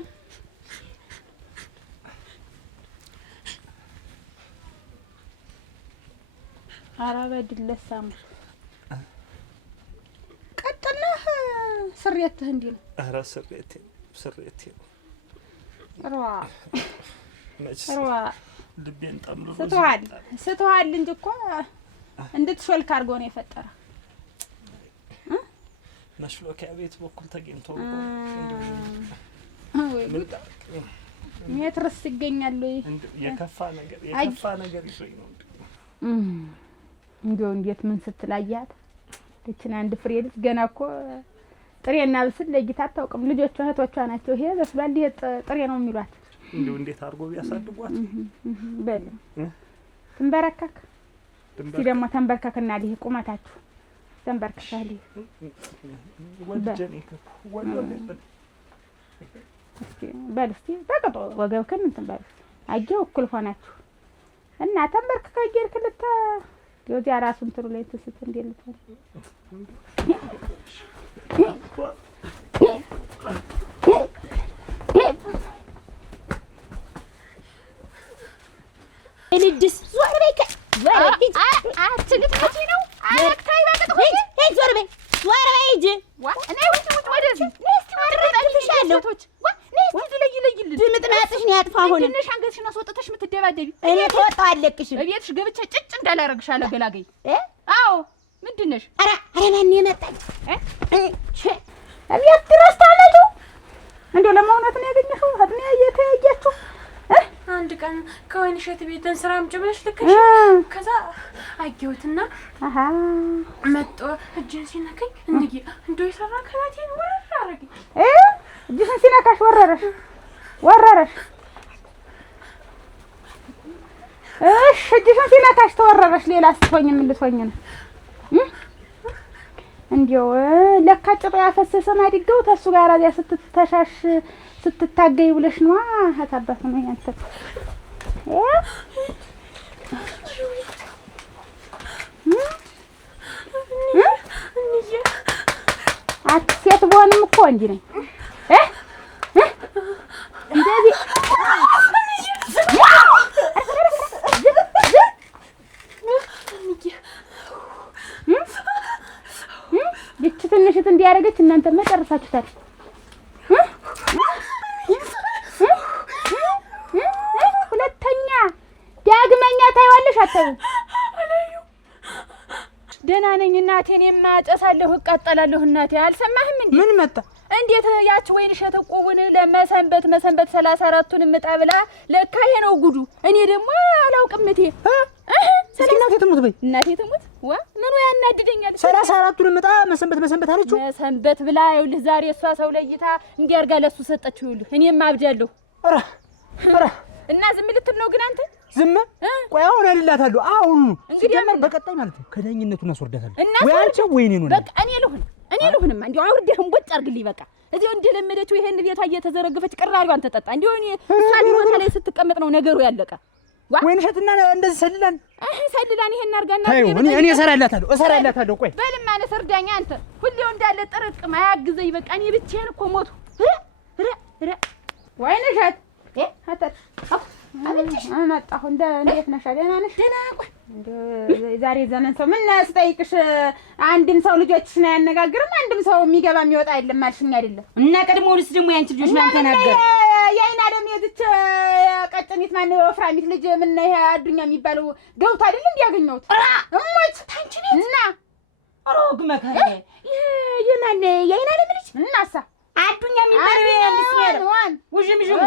አራበድለሳም ቀጥለህ ስሬትህ እንዲህ ነው። ኧረ ስሬቴ ሯ ልቤን ጠምሎ ስትዋል እንጂ እኮ እንድትሾልክ አድርጎ ነው የፈጠረ። መሽሎኪያ ቤት በኩል ተገኝቶ ሜትርስ ይገኛል ወይ? የከፋ ነገር ይዞኝ ነው እንደው እንዴት ምን ስትላያት እቺን አንድ ፍሬ ልጅ ገና እኮ ጥሬና ብስል ለይታ አታውቅም። ልጆቿ እህቶቿ ናቸው። ይሄ በስሏል ይሄ ጥሬ ነው የሚሏት። እንደው እንዴት አድርጎ ቢያሳድጓት በል ትንበረከክ። እስቲ ደግሞ ተንበርከክና ልህ ቁመታችሁ ተንበርከካል ወጀኔ እስቲ በል እስቲ በቅጦ ወገብክን እንትን በል አየው እኩል ሆናችሁ እና ተንበርከካ ይርክልታ ዲያ ራሱን ትሩ ላይ ተስት እንደልታል ልድስ ዞር በይ አትልትመጪ ነው አረክታይ በቅጥ ሆይ ዞር በይ እንጂ እኔ ውጭ ወደዚህ ነስቲ ለይልኝ ድምጥማጥሽ ነው ያጥፋ ሆነ ትንሽ አንገትሽን አስወጥተሽ የምትደባደቢ እኔ ተወጣው አለቅሽም እቤትሽ ገብቼ ጭጭ እንዳላረግሽ አለገላገይ አዎ ምንድን ነሽ? ኧረ ማን የመጣኝ እቤት ድረስ ታመጡ እንደው ለማውናት ነው ያገኘሽው? አጥኔ እየተያያችሁ አንድ ቀን ከወይን እሸት ቤት እንስራ አምጪ ብለሽ ልከሽ ከዛ አየሁትና መጥቶ እጄን ሲነካኝ እንዴ እንደው የሰራ ከላቴን ወረራ አረገኝ። እጅሽን ሲነካሽ ወረረሽ እሺ እጅሽን ሲነካሽ ተወረረሽ። ሌላ ስትሆኝ ምን ልትሆኝ ነው? እንዴው ለካ ጭሮ ያፈሰሰ ማዲገው ተሱ ጋር አዚያ ስትተሻሽ ስትታገይ ብለሽ ነው አታባቱ ነው ያንተ አትሴት ቦንም እኮ እንጂ ነኝ እንደዚህ ይቺ ትንሽት እንዲያረገች እናንተ መጨረሳችሁታል። ሁለተኛ ዳግመኛ ታይዋለሽ አታዩ። ደህና ነኝ እናቴ። እኔማ አጨሳለሁ እቃጠላለሁ እናቴ። አልሰማህም እንዴ? ምን መጣ? እንዴት ያች ወይን እሸት ቆውን ለመሰንበት 34ቱን ምጣ ብላ ለካ ይሄ ነው ጉዱ። እኔ ደግሞ አላውቅም እቴ እናቴ ትሙት በይ እናቴ ትሙት ዋ ምኑ ያናድደኛል። 34ቱን ምጣ መሰንበት አለችው። መሰንበት ብላ ይኸውልህ ዛሬ እሷ ሰው ለይታ እንዲያርጋ ለሱ ሰጠችው። ይኸውልህ እኔም አብዳለሁ። ኧረ እና ዝም ልትል ነው ግን አንተ? ዝም ቆይ አሁን እልላታለሁ። አሁን እንግዲህ በቀጣይ ማለት ነው ከዳኝነቱን አስወርዳታለሁ። ወይ አንቺ ወይ እኔ ነው በቃ እኔ ልሁንማ እንዴ አውርደህም ቦጭ አርግልኝ። በቃ እዚህ እንደለመደችው ይሄን ቤታ እየተዘረገፈች ቅራሪዋን ተጠጣ። እንዴ እኔ እሷ ቢሮታ ላይ ስትቀመጥ ነው ነገሩ ያለቀ። ወይን እሸትና እንደዚህ ሰልላን ይሄን አርጋና እኔ እሰራላታለሁ። ቆይ በልማ ነሰርዳኛ አንተ ሁሌው እንዳለ ጥርቅም አያግዘኝ። በቃ እኔ ብቻዬን እኮ ሞቱ። ወይን እሸት አመጣሁ። እንዴት ነሽ? ደህና ነሽ? ደህና ቆይ ዛሬ ዘመን ሰው ምን ስጠይቅሽ አንድም ሰው ልጆችሽን አያነጋግርም፣ አንድም ሰው የሚገባ የሚወጣ የለም አልሽኝ አይደለም? እና ቀድሞውንስ ደግሞ ያንቺ ልጆች ማን ተናገረ? የአይን አለም የዝች ቀጭኒት ማነው ወፍራሚት ልጅ ምን ይሄ አዱኛ የሚባለው ገብቶ አይደል እንዲያገኘሁት እሞች ታንቺ ነሽ እና አሮግ መከረ የማን የአይን አለም ልጅ እናሳ አዱኛ የሚባለው ያንስ ነው ውዥምዥሙ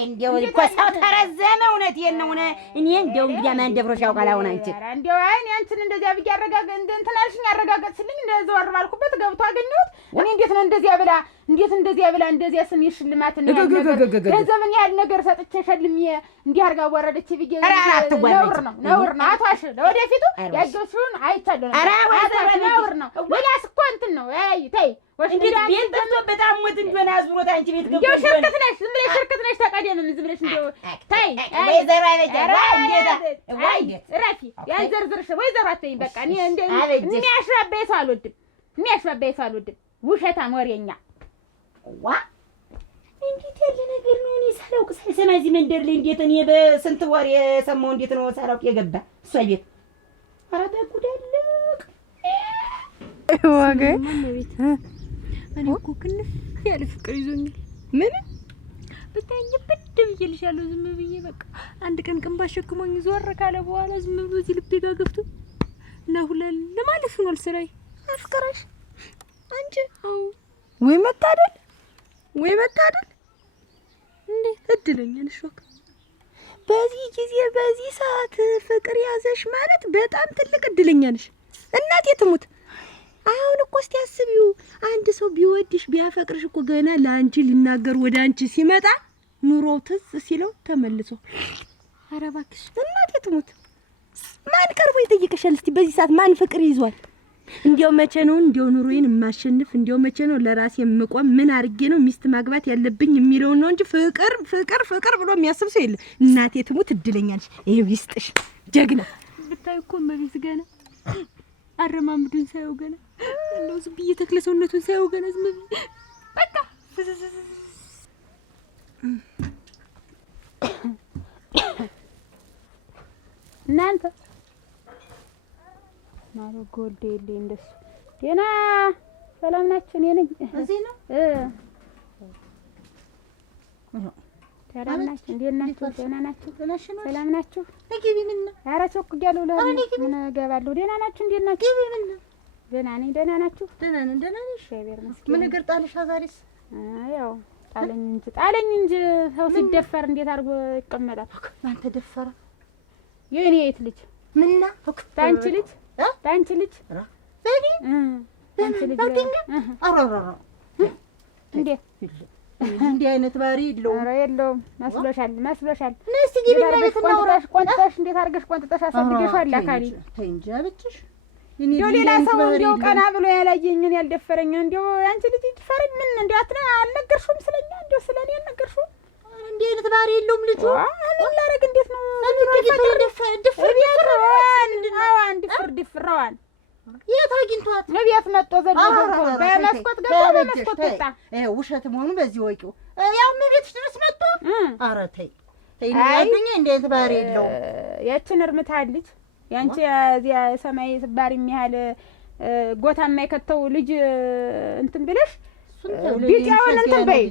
እንደው እኮ ሰው ተረዘመ። እውነቴን ነው። እኔ እንደው እንግዲህ ማን ደፍሮሽ ያውቃል? አሁን አንቺ እንደው እኔ አንቺን እንደዚያ ብዬሽ እንትን አልሽኝ አረጋገጥሽልኝ። እንደዘወር ባልኩበት ገብቶ አገኘሁት። እኔ እንዴት ነው እንደዚያ ብላ እንደዚያ ስም ሽልማት ነው ገንዘብን ያህል ነገር ሰጥቼ ሸልሜ እንዲህ አድርጋ ወረደች ብዬ ነውር ነው። አቷሽ ለወደፊቱ ያጆሽውን አይቻለሁ። ነውር ነው። ሌላስ እኮ እንትን ነው። ተይ እንዴት ቤት ደሞ በጣም ሞት እንደሆነ አዝሮት አንቺ ቤት ገብቶ እንደው ሽርክት ነሽ፣ ዝም ብለሽ ሽርክት ነሽ። ተቀደም ዝም ብለሽ እንደው ተይ ወይዘሮ አይበጃ ረፊ ያንዘርዝርሽ ወይዘሮ አትይኝ። በቃ እኔ የሚያሽራባይ ሰው አልወድም። ውሸታም ወሬኛ ዋ እንዴት ያለ ነገር ነው? እኔ ሳላውቅ ሳልሰማ እዚህ መንደር ላይ እንዴት እኔ በስንት ወሬ ሰማሁ። እንዴት ነው ሳላውቅ የገባ እሷ ቤት? ኧረ ተጉዳለቅ ዋጋዬ እኔ እኮ ክንፍ ያለ ፍቅር ይዞኛል። ምን ብታይኝ ብድ ብዬልሻለሁ። ዝም ብዬ በቃ አንድ ቀን ቅንባሽ ሸክሞኝ ዞር ካለ በኋላ ዝም ብሎ እዚህ ልቤ ጋር ገብቶ ነሁለል ለማለት ሆኗል ስራዬ። አፍቅረሽ አንቺ አው ወይ መታደል እንዴት እድለኛ ነሽ ወክ በዚህ ጊዜ በዚህ ሰዓት ፍቅር ያዘሽ ማለት በጣም ትልቅ እድለኛ ነሽ። እናቴ ትሙት አሁን እኮ እስቲ አስቢው፣ አንድ ሰው ቢወድሽ ቢያፈቅርሽ እኮ ገና ለአንቺ ሊናገር ወደ አንቺ ሲመጣ ኑሮው ትዝ ሲለው ተመልሶ ኧረ እባክሽ እናቴ ትሙት ማን ቀርቦ ይጠይቅሻል? እስቲ በዚህ ሰዓት ማን ፍቅር ይዟል? እንዲያው መቼ ነው እንዲያው ኑሮዬን የማሸንፍ እንዲያው መቼ ነው ለራሴ የምቆም ምን አድርጌ ነው ሚስት ማግባት ያለብኝ የሚለው ነው እንጂ ፍቅር ብሎ የሚያስብ ሰው የለም። እናቴ ትሙት እድለኛለሽ። ይሄው ይስጥሽ ጀግና። ብታይ እኮ መሪዝ ገና አረማምዱን ሳይው ገና እንደው ዝም ብዬ ተክለ ሰውነቱን ሳይው ገና ዝም ብዬ በቃ እናንተ ማሩ ጎልዴ የለኝ እንደሱ ደህና ሰላም ናችሁ? እኔ ነኝ እዚህ ነው ሰላም ናችሁ? እንዴት ናችሁ? ደህና ናችሁ? ሰላም ናችሁ? ነግቢ ምን ነው? ኧረ ቸኩያለሁ። ምን እገባለሁ። ደህና ናችሁ? እንዴት ናችሁ? ግቢ ምን ነው? ደህና ነኝ። ደህና ናችሁ? ደህና ነን። ደህና ነሽ? እግዚአብሔር ይመስገን። ምን ነገር ጣልሽ ዛሬስ? ያው ጣለኝ እንጂ ሰው ሲደፈር እንዴት አድርጎ ይቀመጣል? ማን ተደፈረ? የኔ የት ልጅ ምንና ታንቺ ልጅ ታንቺ ልጅ በኔ ታንቺ ልጅ አራራ እንዴ እንዲህ አይነት ባህሪ የለውም። ኧረ የለውም። መስሎሻል። እስቲ ግቢ ማለት ነው። ቆንጥጠሽ እንዴት አድርገሽ ቆንጥጠሽ አሳድገሽዋል? አካሊ ተይ እንጂ አብጭሽ እንደው ሌላ ሰው እንደው ቀና ብሎ ያላየኝን ያልደፈረኝን እንደው አንቺ ልጅ ይድፈረኝ ምን እንደው አልነገርሽውም? ስለኛ እንደው ስለኔ አልነገርሽውም? እንዲህ አይነት ባህሪ የለውም ልጁ። ምን ላደርግ እንዴት ነው ድፍረዋል? የት አግኝቷት? እቤት መጥቶ ዘልቆ በመስኮት ገባ፣ በመስኮት ወጣ። ውሸት መሆኑ በዚህ ወቂው። ያው እቤትሽ ድረስ መጥቶ ኧረ ተይ ያዱኛ እንዲህ አይነት ባህሪ የለውም። ያችን እርምታል ልጅ ያንቺ እዚያ ሰማይ ስባሪ የሚያህል ጎታ የማይከተው ልጅ እንትን ብለሽ ቢጤውን እንትን በይ፣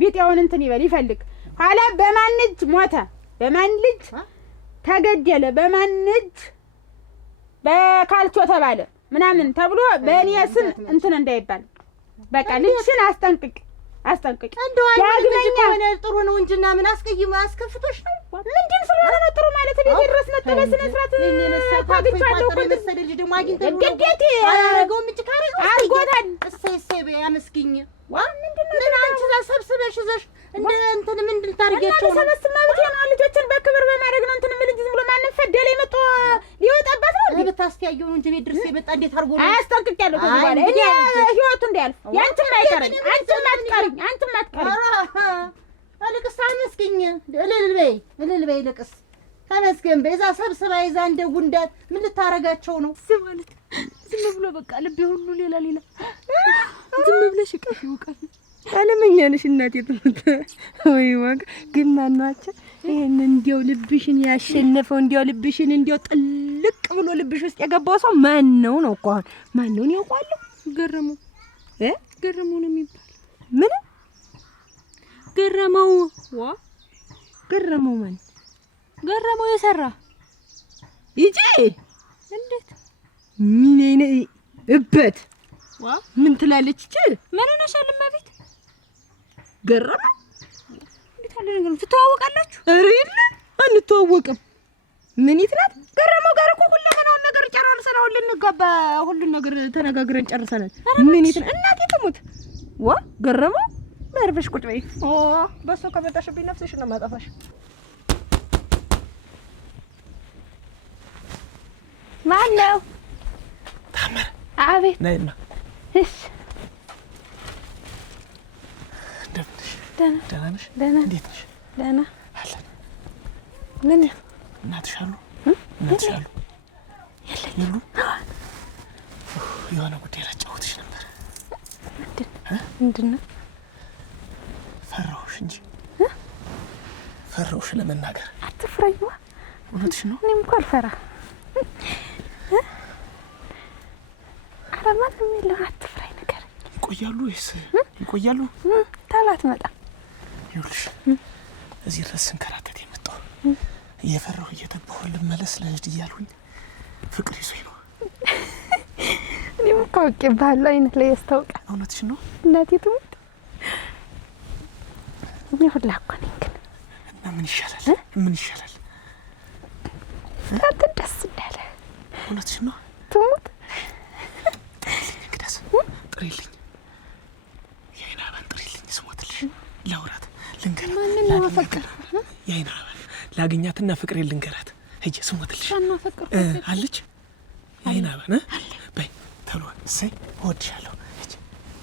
ቢጤውን እንትን ይፈልግ። ኋላ በማን እጅ ሞተ፣ በማን ልጅ ተገደለ፣ በማን እጅ በካልቾ ተባለ ምናምን ተብሎ በእኔ ስም እንትን እንዳይባል በቃ ልጅሽን አስጠንቅቅ። እንደው አንቺ ከሆነ ጥሩ ነው እንጂና ምን አስከፍቶሽ ነው? ምንድን ስለሆነ ነው ጥሩ ማለት? ቤት ድረስ መጥቶ በስነ ስርዓት ታግቻለሁ እኮ መሰለ ልጅ ደግሞ አግኝተን ግዴት አያረገውም እንጂ ካረገው አርጎታል። እሰይ ያመስግኝ። ምንድን ነው ምን አንቺ እዛ ሰብስበሽ ይዘሽ እንደ እንትን ምንድን ታርጊያቸው ነው? ሰበስብ ማለት ነው ልጆችን በክብር በማድረግ ነው እንትን ምን ልጅ ዝም ብሎ ማንም ፈደለ መጥቶ ሊወጣባት ነው እንዴ? ብታስተያየው ነው እንጂ ቤት ድረስ የመጣ እንዴት አርጎ ነው? አስጠንቅቄያለሁ። ከዚህ በኋላ እኔ ህይወቱ እንዲያልፍ ያንቺም አይቀርም፣ አንቺም አትቀሪኝ። ልቅስ አመስግኝ። እልል በይ ልቅስ ተመስገን በይ። እዛ ሰብስባ ይዛ እንደ ጉንዳን ምን ልታረጋቸው ነው? ማለት ዝም ብሎ በቃ ልቤ ሁሉ ሌላ ዝም ብለሽ ቀፊው አለመኛ ነሽ እናቴ ትሙት። ወይ ዋጋ ግን ማናቸው ይሄን እንዲያው ልብሽን ያሸነፈው እንዲያው ልብሽን እንዲያው ጥልቅ ብሎ ልብሽ ውስጥ የገባው ሰው ማን ነው እኮ አሁን ማን ነው ያውቃለሁ? ገረመው ገረመው ነው የሚባል ምን ገረመው ገረመው ማን ገረመው የሰራ ይጂ እንዴት ምን አይነ እበት ምን ትላለች? ምን ሆነሻል? ማቤት ገረመው ትተዋወቃላችሁ? ኧረ የለ አንተዋወቅም። ምን ይትናት ገረመው ጋር እኮ ሁሉንም ነገር ጨራርሰን አሁን ልንጋባ ሁሉን ነገር ተነጋግረን ጨርሰናል። ምን ይትን እናቴ ትሙት ዋ ገረመው መርበሽ ቁጭ በይ። በሱ ከመጣሽብኝ ነፍስሽን ነው የማጠፋሽ። ማነው? ታመረ። አቤት። ነይማ። እሺ ደህና ነሽ? እንዴት ነሽ? ደህና አለን። ምን እናትሽ አሉ? እናትሽ አሉ? የሉ? የሆነ ጉዳይ ላጫውትሽ ነበር። ምንድን ነው? ፈራሁሽ እንጂ ፈራሁሽ ለመናገር። አትፍረኝዋ። እውነትሽ ነው? እኔም እኮ አልፈራም። ኧረ ማንም የለም። አትፍራኝ ነገር ይቆያሉ ወይስ ይቆያሉ? ታላት መጣ ይኸውልሽ እዚህ ድረስ ስንከራተት የመጣሁ እየፈራሁ እየተባሁ ልመለስ ልሂድ እያልሁኝ ፍቅር ይዞኝ ነው። እኔም እኮ አውቄብሃለሁ አይነት ላይ ያስታውቃል። እውነትሽ ነው? እናቴ ትሙት እኔ ሁላ እኮ ነኝ። ግን እና ምን ይሻላል? ምን ይሻላል? አንተ ደስ እንዳለ። እውነትሽ ነው? ትሙት ጥሪልኝ፣ እንግዳስ ጥሪልኝ፣ የአይን አበባን ጥሪልኝ፣ ስሞትልሽ ላውራት ልንገራት። ማንን ነው አፈቅር? የአይን አበባን ላገኛትና ፍቅሬን ልንገራት። ሂጂ ስሞትልሽ አፈቅር አለች። የአይን አበባን በይ ተሎ። እሰይ እወድሻለሁ።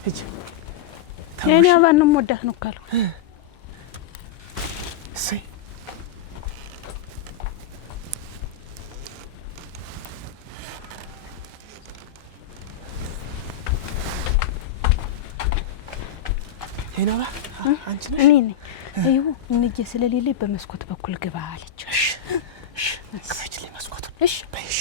ሂጂ የአይን አበባን ነው የምወዳት ነው ካለው እሰይ ሄናባ አንቺ ነሽ? እኔ ነኝ። ይኸው እንጂ ስለሌለኝ በመስኮት በኩል ግባ አለች። እሺ እሺ፣ ክፈችልኝ መስኮቱን። እሺ በይሽ።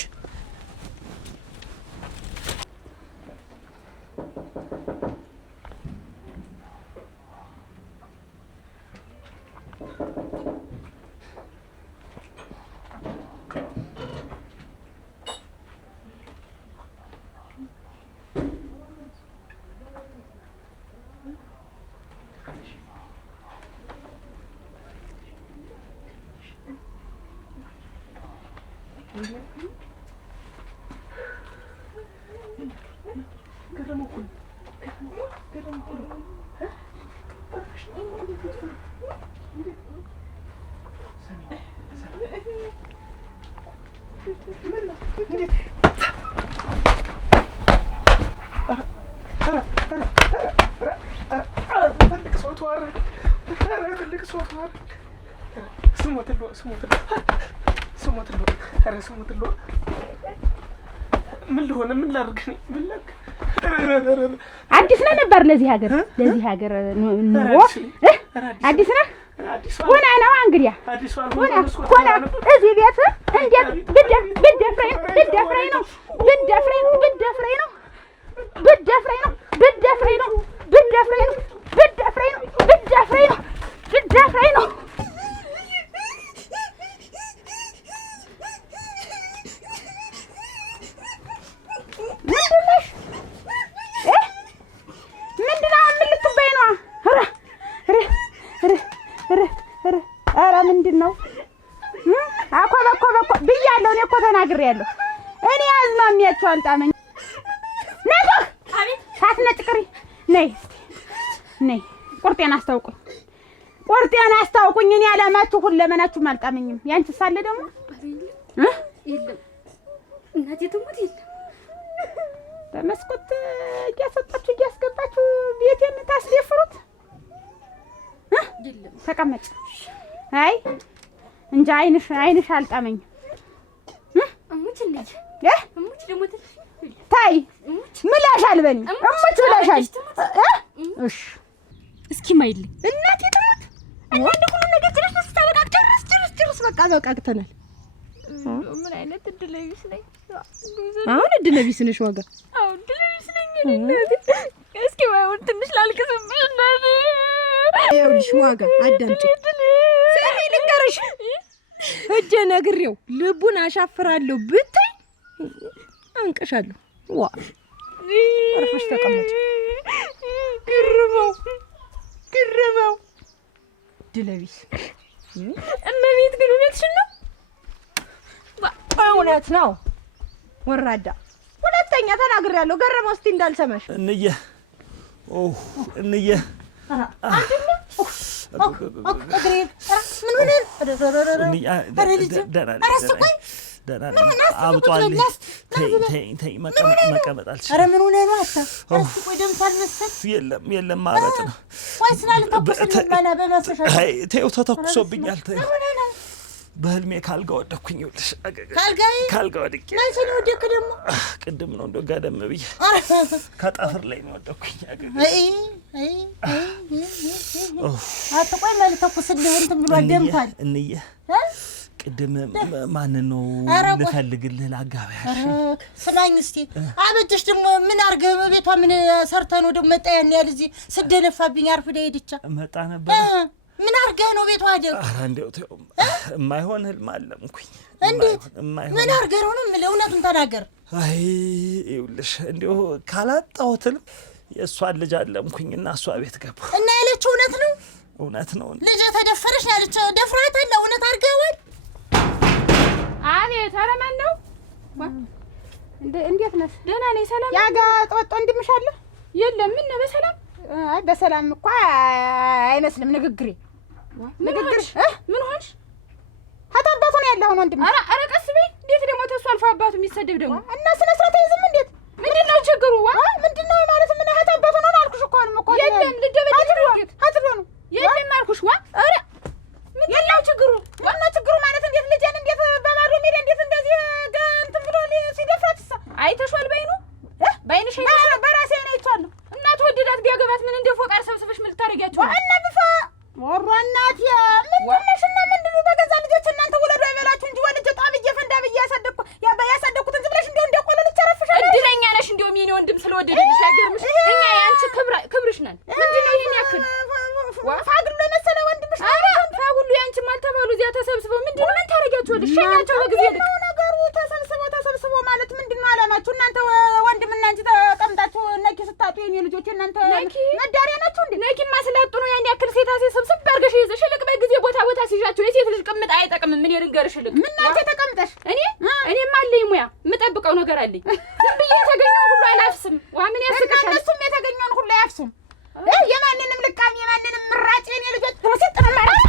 ምን ልሆን ምን ላድርግ? ምን ላድርግ? አዲስ ነህ ነበር ለዚህ ሀገር ኑሮ አዲስ ነህ? ሆና ነው እንግዲህ ሆና እዚህ ቤት እንዴት ብትደፍረኝ ነው ምንድነው? አኮበኮበኮ ብያለሁ። እኔ እኮ ተናግሬያለሁ። እኔ አዝማሚያቸው አልጣመኝ። ነይ ሳትነጭቅሪ ነይ ነይ። ቁርጤን አስታውቁኝ። እኔ አላማችሁ ሁለመናችሁም አልጣመኝም። ያንቺ ሳለ ደግሞ የለም እናቴ ትሙት የለም። በመስኮት እያሰጣችሁ እያስገባችሁ ቤቴን ታስደፍሩት። የለም ተቀመጭ። አይ እንጂ አይንሽ አልጣመኝም። እሙች ልጅ እሙች ደግሞ ታይ ምላሽ አልበኝ። እሙች ብለሻል። እሺ እስኪ ማይልኝ እናቴ ትሙት እና ሁሉ ነገር ጭርስ ታበቃ ጭርስ በቃ በቃቅተናል። ምን አይነት እድለቢስ ነኝ አሁን። እድለቢስ ነሽ ዋጋ? አዎ እድለቢስ ነኝ እናቴ። እስኪ ባይሆን ትንሽ ላልቅስብሽ እናቴ። ይኸውልሽ ዋጋ አዳምጪ። ስሚ ልንገርሽ፣ እጄ ነግሬው ልቡን አሻፍራለሁ ብታይ አንቀሻለሁ። ዋ አርፈሽ ተቀመጭ። ግርመው ድለቢስ እመቤት ግን እውነትሽን ነው? እውነት ነው ወራዳ። ሁለተኛ ተናግሬያለሁ። ገረመው እስቲ እንዳልሰማሽ እንዬ እንዬ አብጧል። ተይ መቀመጥ አልችልም። ኧረ ምን ሆነህ ነው? ቆይ ደምሳል መሰል የለም ማለት ነው። ቆይ ስላልተኮስልኝ በመስሻ ተይው ተተኩሶብኛል። ተይው በህልሜ ካልጋ ወደኩኝ። ይኸውልሽ ካልጋ ወድቄ መቼ ነው ወደክ ደግሞ? ቅድም ነው እንደው ጋደም ብዬ ከጠፍር ላይ ነው ወደኩኝ። አትቆይ ማለት ተኩስልህ እንትን ብሎ ደምታል። እንዬ ቅድም ማንን ነው ልፈልግልህ ላጋባያሽ? ስማኝ እስቲ አበጀሽ ደግሞ ምን አድርገህ በቤቷ ምን ሰርተህ ነው ደግሞ መጣ? ያን ያህል እዚህ ስደነፋብኝ አርፍዳ ሄድቻ መጣ ነበር። ምን አድርገህ ነው ቤቷ አይደል? ኧረ እንደው ተው የማይሆን ህልም አለምኩኝ። እንዴት ምን አድርገህ ነው የምልህ? እውነቱን ተናገር። አይ ይኸውልሽ እንደው ካላጣሁት ህልም የእሷን ልጅ አለምኩኝና እሷ ቤት ገባሁ እና ያለችው እውነት ነው? እውነት ነው። ልጅ ተደፈረሽ ነው ያለችው። ደፍራታል። እውነት አድርገዋል። አቤት። ኧረ ማን ነው? እንዴት ነሽ? ደህና ነኝ። ሰላም ያጋ ጠወጥ ወንድምሽ አለ? የለም። ምን በሰላም? አይ በሰላም እኮ አይመስልም ንግግሬ። ንግግርሽ ምን ሆንሽ? አታባቱ ነው ያለው ወንድም። ኧረ ቀስ በይ። እንዴት ደግሞ ተሱ አልፎ አባቱ የሚሰደብ ደግሞ እና ስነ ስርዓት አይዝም። እንዴት ምንድነው ችግሩ? ምንድነው ማለት ምን አታባቱ ነው አልኩሽ እኮ ነው እኮ። የለም ልደበደብ ነው የለም አልኩሽ። ኧረ ምንድነው ችግሩ? ዋና ችግሩ ማለት እንዴት ልጄን እንዴት በባዶ ሜዳ እንዴት እንደዚህ እንትን ብሎ ሲደፍራትሳ አይተሽዋል? ባይኑ ባይንሽ በራሴ ነው አይቻለሁ። እናት ወደዳት ቢያገባት ምን እንደ ፎቃር ሰብስበሽ ምን ልታረጋቸው? እና ብፋ ወሮ እናት ምንድነሽና ምንድነው በገዛ ልጆች እናንተ ወለዱ አይበላችሁ እንጂ ወልጄ ጣብዬ ፈንዳ ብዬ ያሳደኩትን ዝም ብለሽ እንደው እንደቆሎ ልትጨረፍሻል። እድለኛ ነሽ እንደውም የኔ ወንድም ስለወደደልሽ አይገርምሽ? እኛ ያንቺ ክብርሽ ነን። ምንድነው ይሄን ያክል ፋግሉ የመሰለ ወንድምሽ? ፋጉሉ ያንቺም አልተባሉ እዚያ ተሰብስበው ምንድነው ምን ታረጋቸዋለሽ? ሸኛቸው በጊዜ ልክ ነገሩ ተሰብስበው ማለት ምንድነው አላማችሁ? እናንተ ወንድምና አንቺ ተቀምጣችሁ ነኪ ስታጡ የኔ ልጆች እናንተ መዳሪያ ናችሁ እንዴ? ነኪማ ስላጡ ነው ያን ያክል ሴታ ሰብስብ አድርገሽ ይዘሽ ልቅ በጊዜ ቦታ ሲዣቸው የሴት ልጅ ቅምጥ አይጠቅምም። ምን ልንገርሽ ልቅ ምን አንቺ ተቀምጠሽ እኔም አለኝ ሙያ የምጠብቀው ነገር አለኝ። ዝም ብዬ የተገኘውን ሁሉ አላፍስም። ምን ያስቅሻል? እነሱም የተገኘውን ሁሉ አያፍሱም። የማንንም ልቃም የማንንም ምራጭ የኔ ልጆች ተወሰጥ ነው ማለት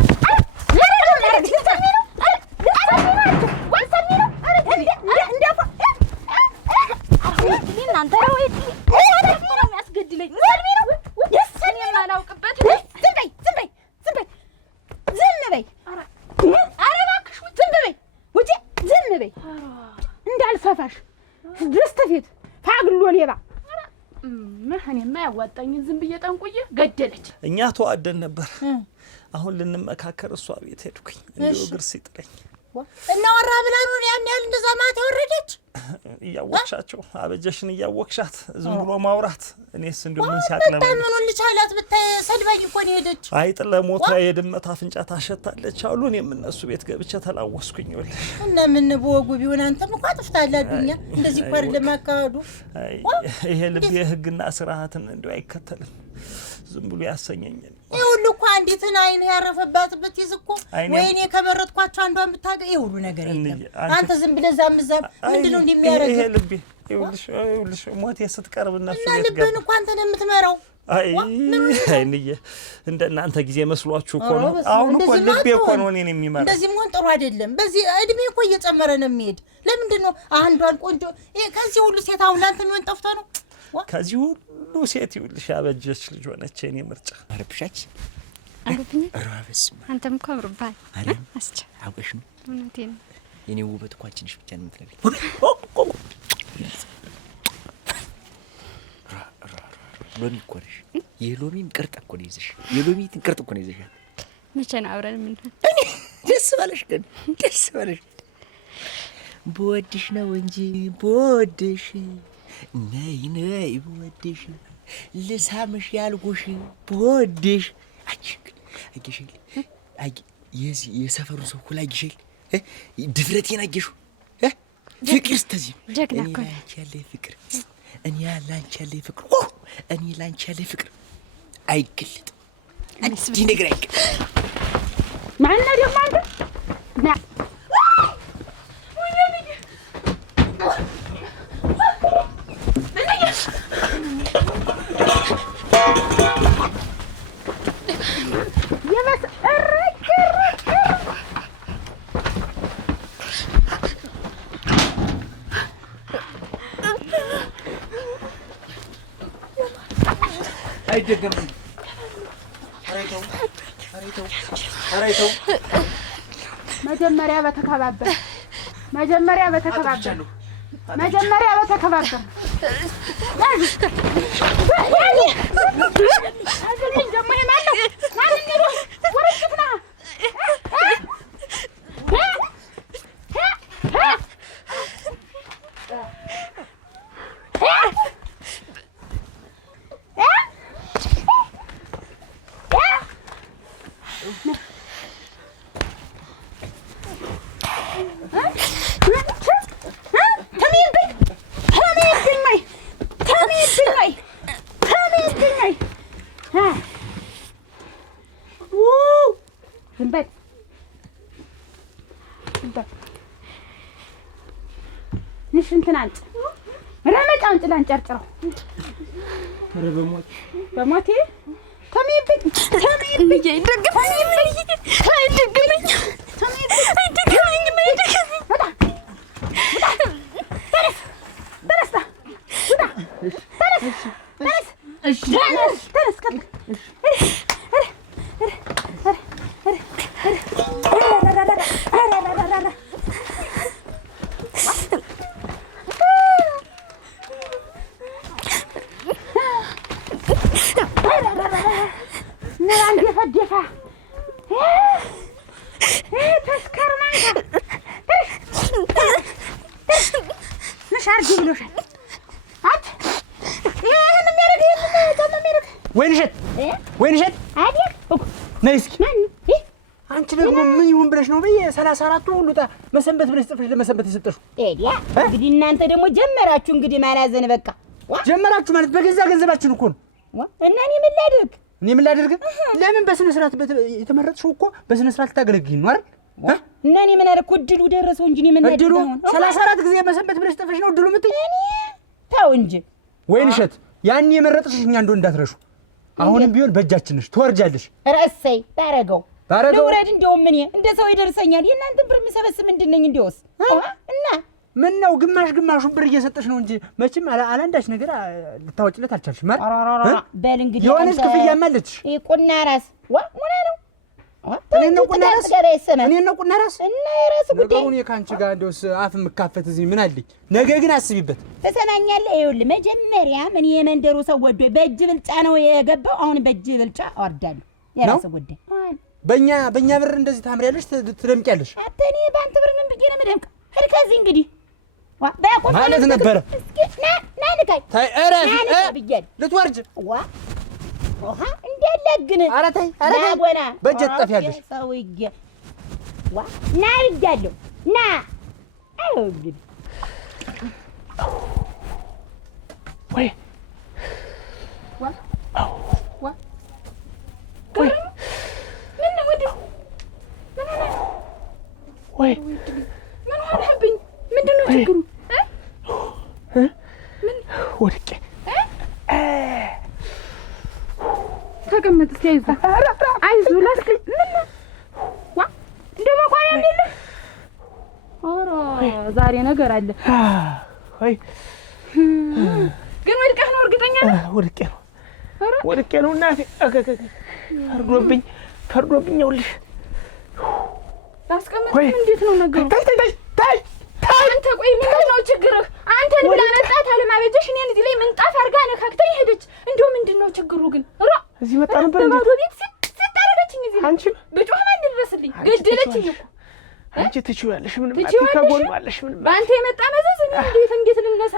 እንዳልሰፋሽ ድስት ፊት ፋግሎ ሌባ እኔማ ያዋጣኝን ዝም ብዬ ጠንቁዬ ገደለች። እኛ ተዋደን ነበር። አሁን ልንመካከር እሷ ቤት ሄድኩኝ። እንደው እግር ሲጥለኝ እና ወራ ብላ ነው ያን ያህል እንደዛ ማታ ወረደች። እያወቅሻቸው አበጀሽን እያወቅሻት ዝም ብሎ ማውራት። እኔስ እንደው ምን ሲያቅለም ምኑን ልቻላት ብታይ ሰድባኝ እኮ ነው ሄደች። አይጥ ለሞታ የድመት አፍንጫ ታሸታለች አሉ። እኔም እነሱ ቤት ገብቼ ተላወስኩኝ። ይኸውልሽ እና ምን በወጉ ቢሆን አንተም እኮ አጥፍታለህ። አዱኛ እንደዚህ እኮ አይደለም አካሄዱ። ይሄ ልብ የህግና ስርዓትን እንደው አይከተልም። ዝም ብሎ ያሰኘኛል። ይሁሉ እኮ አንዲትን አይን ያረፈባት ብትይዝ እኮ ወይኔ ከመረጥኳቸው አንዷን ብታገ ይሁሉ ነገር የለም። አንተ ዝም ብለህ ዛም ምንድነው እንደሚያረግ? ይሄ ልብ ይኸውልሽ ሞቴ ስትቀርብ እነሱ ቤት ገብ ልብን እኮ አንተ ነው የምትመራው። አይንዬ እንደናንተ ጊዜ መስሏችሁ እኮ ነው። አሁን እኮ ልቤ እኮ ነው እኔን የሚመራው። እንደዚህ መሆን ጥሩ አይደለም። በዚህ እድሜ እኮ እየጨመረ ነው የሚሄድ። ለምንድን ነው አንዷን ቆንጆ ከዚህ ሁሉ ሴት አሁን ላንተ የሚሆን ጠፍቶ ነው? ከዚህ ሁሉ ሴት ይኸውልሽ ያበጀች ልጅ ሆነች የኔ ምርጫ። አረብሻች አረብኛ አረብስ አንተም እኮ አምሮብሃል። አስቻ አውቀሽ ነው? እውነቴን ነው። የኔ ውበት እኮ አንቺ ነሽ ብቻ ነው የምትለኝ። ሎሚ እኮ ነሽ። የሎሚን ቅርጥ እኮ ነው ይዘሽ። የሎሚን ቅርጥ እኮ ነው ይዘሽ። መቼ ነው አብረን የምንሆን? ደስ ባለሽ ግን ደስ ባለሽ። በወድሽ ነው እንጂ በወድሽ ነይ ነይ በወድሽ ልሳምሽ ያልኩሽ በወድሽ አጊሽል የዚህ የሰፈሩ ሰው ሁላ አጊሽል ድፍረቴን አጊሽው ፍቅር እስከዚህ ጀግና እኮ እኔ ላንቺ ያለኝ ፍቅር እኔ ላንቺ ያለኝ ፍቅር አይገለጥም። አንቺ ነገር አይገለጥም። ማነው ደግሞ አንተ ና አይደገምም። አራይተው መጀመሪያ በተከባበር እንትን አንጭ ረመጭ አንጭ ላንጨርጭረው በሞቴ ተሚብኝ ወይንሸት ነይ እስኪ። አንቺ ደግሞ ምን ይሁን ብለሽ ነው በየ34ቱ ሁሉ መሰንበት ብለሽ ጽፈሽ ለመሰንበት የሰጠሽው? እንግዲህ እናንተ ደግሞ ጀመራችሁ። እንግዲህ ማላዘን በቃ ጀመራችሁ ማለት በገዛ ገንዘባችን እኮ ነው። እና እኔ ምን ላድርግ? ለምን በስነ ስርዓት የተመረጥሽው እኮ በስነ ስርዓት ታገለግኝ ነው አይደል? እና እኔ ምን አደረኩ? እድሉ ደረሰው እንጂ እኔ ምን ላድርግ? 34 ጊዜ መሰንበት ብለሽ ጽፈሽ ነው እድሉ የምትይ? ተው እንጂ ወይንሸት፣ ያን የመረጥሽ እኛ እንደው እንዳትረሹ። አሁንም ቢሆን በእጃችን ነሽ፣ ትወርጃለሽ። ረሰይ ባረገው ልውረድ። እንደውም እኔ እንደ ሰው ይደርሰኛል። የእናንተን ብር የምሰበስብ ምንድን ነኝ? እንዲያውስ እና ምን ነው ግማሹን ብር እየሰጠሽ ነው እንጂ መቼም አላንዳች ነገር ልታወጭለት አልቻልሽም ማለት በል እንግዲህ የሆነች ክፍያማ አለችሽ። ቁና ራስ ሙና ነው እኔን ነው ቁና ራስ እና የራስ ጉዳይ ነገሩን የካንቺ ጋር እንደውስ አፍ የምካፈት እዚህ ምን አለኝ? ነገ ግን አስቢበት። ተሰማኛለህ? ይኸውልህ መጀመሪያ ምን የመንደሩ ሰው ወዶ በእጅ ብልጫ ነው የገባው። አሁን በእጅ ብልጫ አወርዳለሁ። የራስ ጉዳይ። በእኛ ብር እንደዚህ ታምሪያለሽ፣ ትደምቂያለሽ። አንተ እኔ በአንተ ብር ምን ብዬሽ ነው የምደምቅ? ሂድ ከዚህ እንግዲህ ማለት ነበረ። ና ንካኝ። ልትወርጅ እንዴት ግን ኧረ ተይ ቦና በእጄ ትጠፊያለሽ ሰውዬ። ና ብያለሁ ና። እንግዲህ ወይ ወይ ምን ሆነብኝ? ምንድን ነው ችግሩ? ወድቄ ተቀመጥ እስኪ። አይዞህ ላስቀኝ። እንደው መኳንያ የለ። ኧረ ዛሬ ነገር አለ። ወይ ግን ወድቀህ ነው? እርግጠኛ ነህ? ወድቄ ነው እናቴ። ፈርዶብኝ ይኸውልሽ። ላስቀምጥ። እንዴት ነው ነገሩ? አንተ ቆይ ምንድን ነው ችግርህ? አንተን ብላ መጣት አለማበጀሽ እኔን እዚህ ላይ ምንጣፍ አድርጋ ነካክተኝ ሄደች። እንደው ምንድን ነው ችግሩ ግን? እዚህ መጣ ነበር እንዴ? ባዶ ቤት ሲታረገችኝ እዚህ አንቺ ብጮህ ማን ይድረስልኝ? ገደለችኝ እኮ። አንቺ ትችያለሽ፣ ምንም አትከጎንማለሽ። ምንም በአንተ የመጣ መዘዝ እንዴት ልነሳ?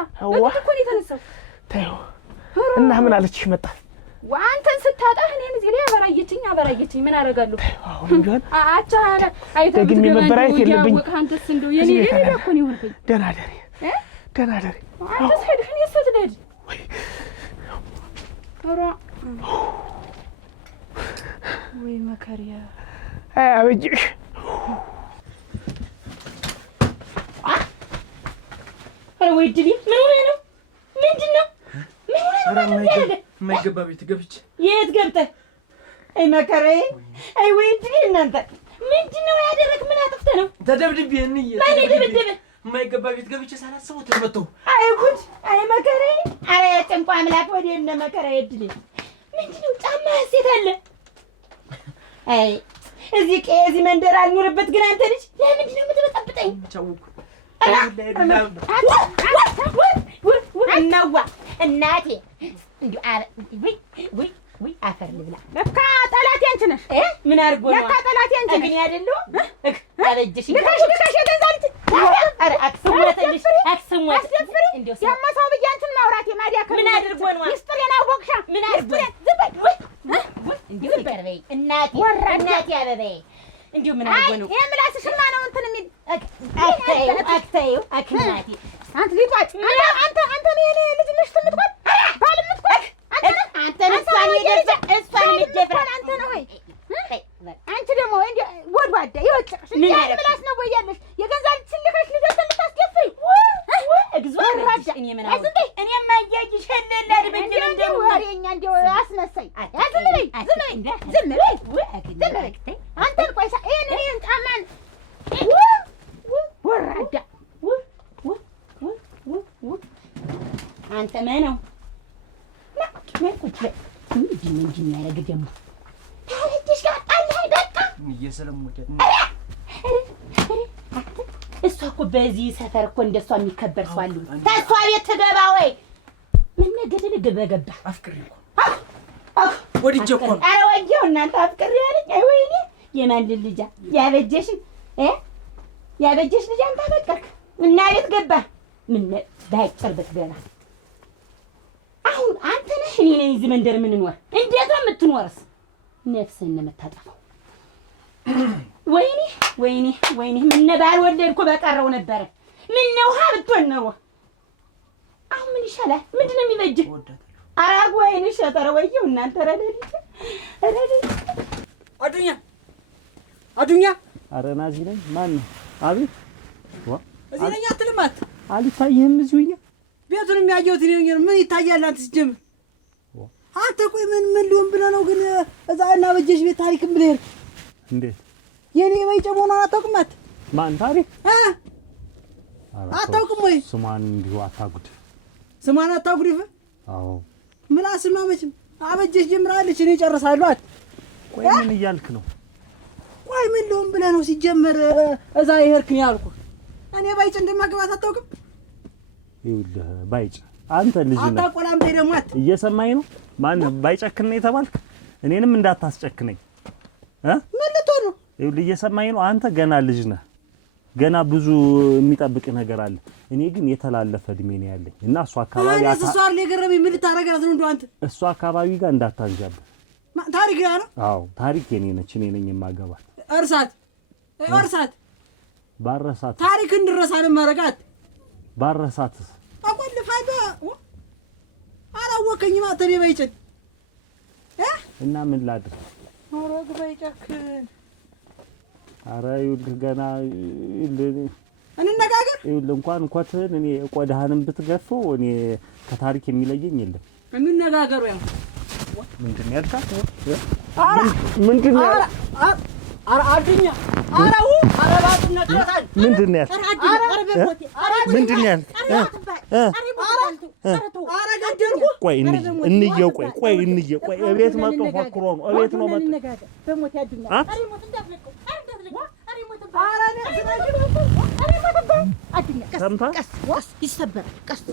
እኮ ነው የተነሳው። ተይው እና ምን አለችሽ? መጣ አንተን ስታጣህ እኔን እዚህ ላይ አበራየችኝ። ምን አደርጋለሁ? አሁን ግን አቻ አይተህ ደግሜ መበራየት የለብኝ። አንተስ እንደው የኔ እኮ ነው የሆንከኝ። ደህና ደሪ አንተስ ሄድህ፣ እኔስ ስትሄድ ወይ ኧረ ወይ መከሪያ አበጅሽ ወይ ድሊ ምን ሆነ ነው? ምንድነው? ምን ሆነ ነው? የማይገባ ቤት ገብቼ የት ገብተህ? አይ መከራዬ! አይ ወይ ድሊ እናንተ ምንድነው ያደረክ? ምን አጥፍተህ ነው? ተደብድቤ እንዬ ማን ደብድበ? የማይገባ ቤት ገብቼ ሳላስበው ተመተው። አይ ጉድ! አይ መከራዬ! አረ ጭንቋ አምላክ ወዲህ እነ መከራዬ ድሊ ምንድነው? ጫማ ሴት አለ። አይ እዚህ መንደር አልኖርበት ግን አንተ ልጅ ለምንድን ነው የምትበጠብጠኝ? ቻውኩ እናዋ እናቴ እንዲሁ ወይ አፈር ልብላ። ለካ ጠላቴ አንቺ ነሽ። ምን አድርጎ ነው? ለካ ጠላቴ አንቺ ነሽ። ግን አይደለም አበጅሽ ልካሽ የገዛልኝ አረ አክስሞትልሽ አክስሞት እንዲሁ ያማሳው ብዬሽ አንቺን ማውራቴ ማዲያ ምን አድርጎ ነው? ሚስጥሬን አወቅሻ? ምን አድርጎ እንዲሁ ይቀርበይ እናቴ እናቴ አበበይ እንዲሁ ምን አድርጎ ነው? ይሄ ምላስሽማ ነው እንትን የሚል አክታዩ አክናቴ አንተ ሊቋጭ አንተ የኔ ልጅ ነሽ ትምትቆጥ ባል ምትቆጥ አንተ ነሳን የደረሰ እሷን ምትደፍራ አንተ ነው ወይ? አንቺ ደግሞ እንዴ ወድዋዳ ይወጭቅሽ እንዴ ምላስ ነው ወይ ያለሽ? የገዛ ልጅ ልከሽ ልጅ ልታስደፍይ እግዚአብሔር እኔ ምን አውቅ እኔ ማያይሽ ሄለላ ድብድብ እንደው ወሬኛ እንደው አስመሳይ ዝም በይ አንተን ቆይሳ ይሄን ጫማን ወራዳ አንተ ማነው ለቁጭ ምንድን ያደረግ ደግሞ ታረጅሽ ጋር ጣልኝ በቃ እየሰለሞተ እሷ እኮ በዚህ ሰፈር እኮ እንደሷ የሚከበር ሰው አለ። ተሷ ቤት ትገባ ወይ ምን ነገደል ገበገባ አፍቅሪ እኮ ወዲጄ እኮ ነው። ኧረ ወዲያው እናንተ አፍቅሪ ያለኝ አይ ወይኔ የማን ልጅ ያበጀሽ ያበጀሽ ልጅ አንተ አፈቀርክ እና ቤት ገባ ምን ዳይጨር ብትገባ አሁን አንተ ነህ እኔ ነኝ እዚህ መንደር የምንኖር እንዴት ነው የምትኖርስ? ነፍስህን ነው የምታጠፋው። ወይኔ ምን ባልወለድኩ በቀረው ነበረ። ምን ነው ሀብቶን ነው አሁን ምን ይሻላል? ምንድን ነው የሚበጅህ? አራግ ወይኔ ሸጠረ ወየው እናንተ ረደልኝ አዱኛ ኧረ ናዚ ነኝ። ማን ነው? አቤት እዚህ ነኝ አትልማት አልታየህም? እዚሁኛ ቤቱን የሚያየሁት እኔ ምን ይታያል? አንተ ሲጀምር አንተ ቆይ ምን ሊሆን ብለህ ነው ግን እዛ እና በጀሽ ቤት ታሪክም ብለህ ሄድክ? እንዴት የኔ በይጨ መሆኗን አታውቅም? ማን ታሪክ አታውቅም ወይ? ስሟን እንዲሁ አታጉድ። ስሟን አታጉድ? አዎ ምላስማ መቼም አበጀሽ ጀምራለች እኔ እጨርሳለሁ። ቆይ ምን እያልክ ነው? ቆይ ምን ሊሆን ብለህ ነው ሲጀመር እዛ ይሄድክ ነው ያልኩህ? እኔ ባይጭ እንደማገባት አታውቅም? ይኸውልህ ባይጭ አንተ ልጅ ነህ አታቆላምጤ ደግሞ እየሰማኝ ነው? ማን ባይጨክን ነው የተባልክ? እኔንም እንዳታስጨክነኝ ምን ልትሆን ነው? ይኸውልህ እየሰማኝ ነው? አንተ ገና ልጅ ነህ። ገና ብዙ የሚጠብቅ ነገር አለ። እኔ ግን የተላለፈ እድሜ ነው ያለኝ እና እሱ አካባቢ እሷ አለ የገረመኝ ምን ልታረጋት ነው እንደው አንተ? እሱ አካባቢ ጋር እንዳታንጃብ። ታሪክ ያ ነው? አዎ ታሪክ የኔ ነች። እኔ ነኝ የማገባት። እርሳት ባረሳት ታሪክ እንድረሳ ለማረጋት ባረሳት አቆልፋይባ አላወቀኝም። አተኔ ባይጭን እና ምን ላድርግ? አረግ ባይጨክን ኧረ ይኸውልህ ገና እንነጋገር። ይኸውልህ እንኳን ኮትህን እኔ ቆዳህንም ብትገፈው እኔ ከታሪክ የሚለየኝ የለም። እንነጋገሩ ያው ምንድን ነው ያልካት? ምንድን ነው ኧረ አዱኛ ኧረ ባቱ ነቅሮታል። ምንድን ነው ያልክ? ምንድን ነው ያልክ? ኧረ ገደልኩ። ቆይ እንየው። ቆይ እንየው። ቆይ እቤት መጥቶ ፎክሮ ነው። እቤት ነው መጥቶ በሞት ያዱኛ ኧረ ሞት እንዳትለቀው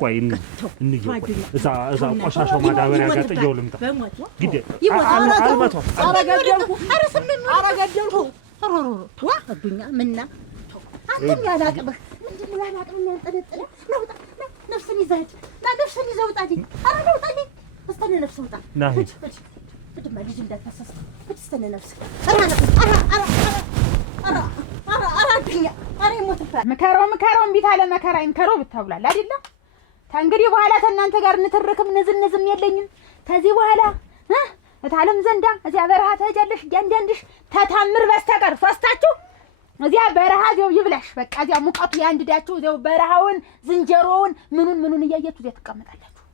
ቆይ እንየው። እዛ ቆሻሻው ማዳበሪያ ጋር ጥየው ልምጣ። ግዴ አልመጣም። ኧረ ገደልኩ። አዱኛ ምና አንተም ያላቅብህ ምንድን ነው ያላቅብህ? ያንጠለጥለ ነውጣ ነፍስን ይዘህ ነፍስን ይዘህ ውጣ። ኧረ ነውጣ እስተነ ነፍስ ውጣ። ናሂድ ብድማ ልጅ እንዳታሰስ እስተነ ነፍስ አዱኛ ኧረ ይሞትብሃል። ምከረው እምቢ ታለ መከራ ይምከረው ብታውላል አይደለም። ከእንግዲህ በኋላ ከእናንተ ጋር ንትርክም ንዝንዝም የለኝም። ከዚህ በኋላ እታለም ዘንዳ እዚያ በረሃ ትሄጃለሽ እያንዳንድሽ ተታምር በስተቀር ሶስታችሁ እዚያ በረሃ እዚያው ይብላሽ በቃ እዚያ ሙቀቱ ያንድዳችሁ እዚያው በረሃውን ዝንጀሮውን ምኑን እያያችሁ እዚያ ትቀመጣላችሁ።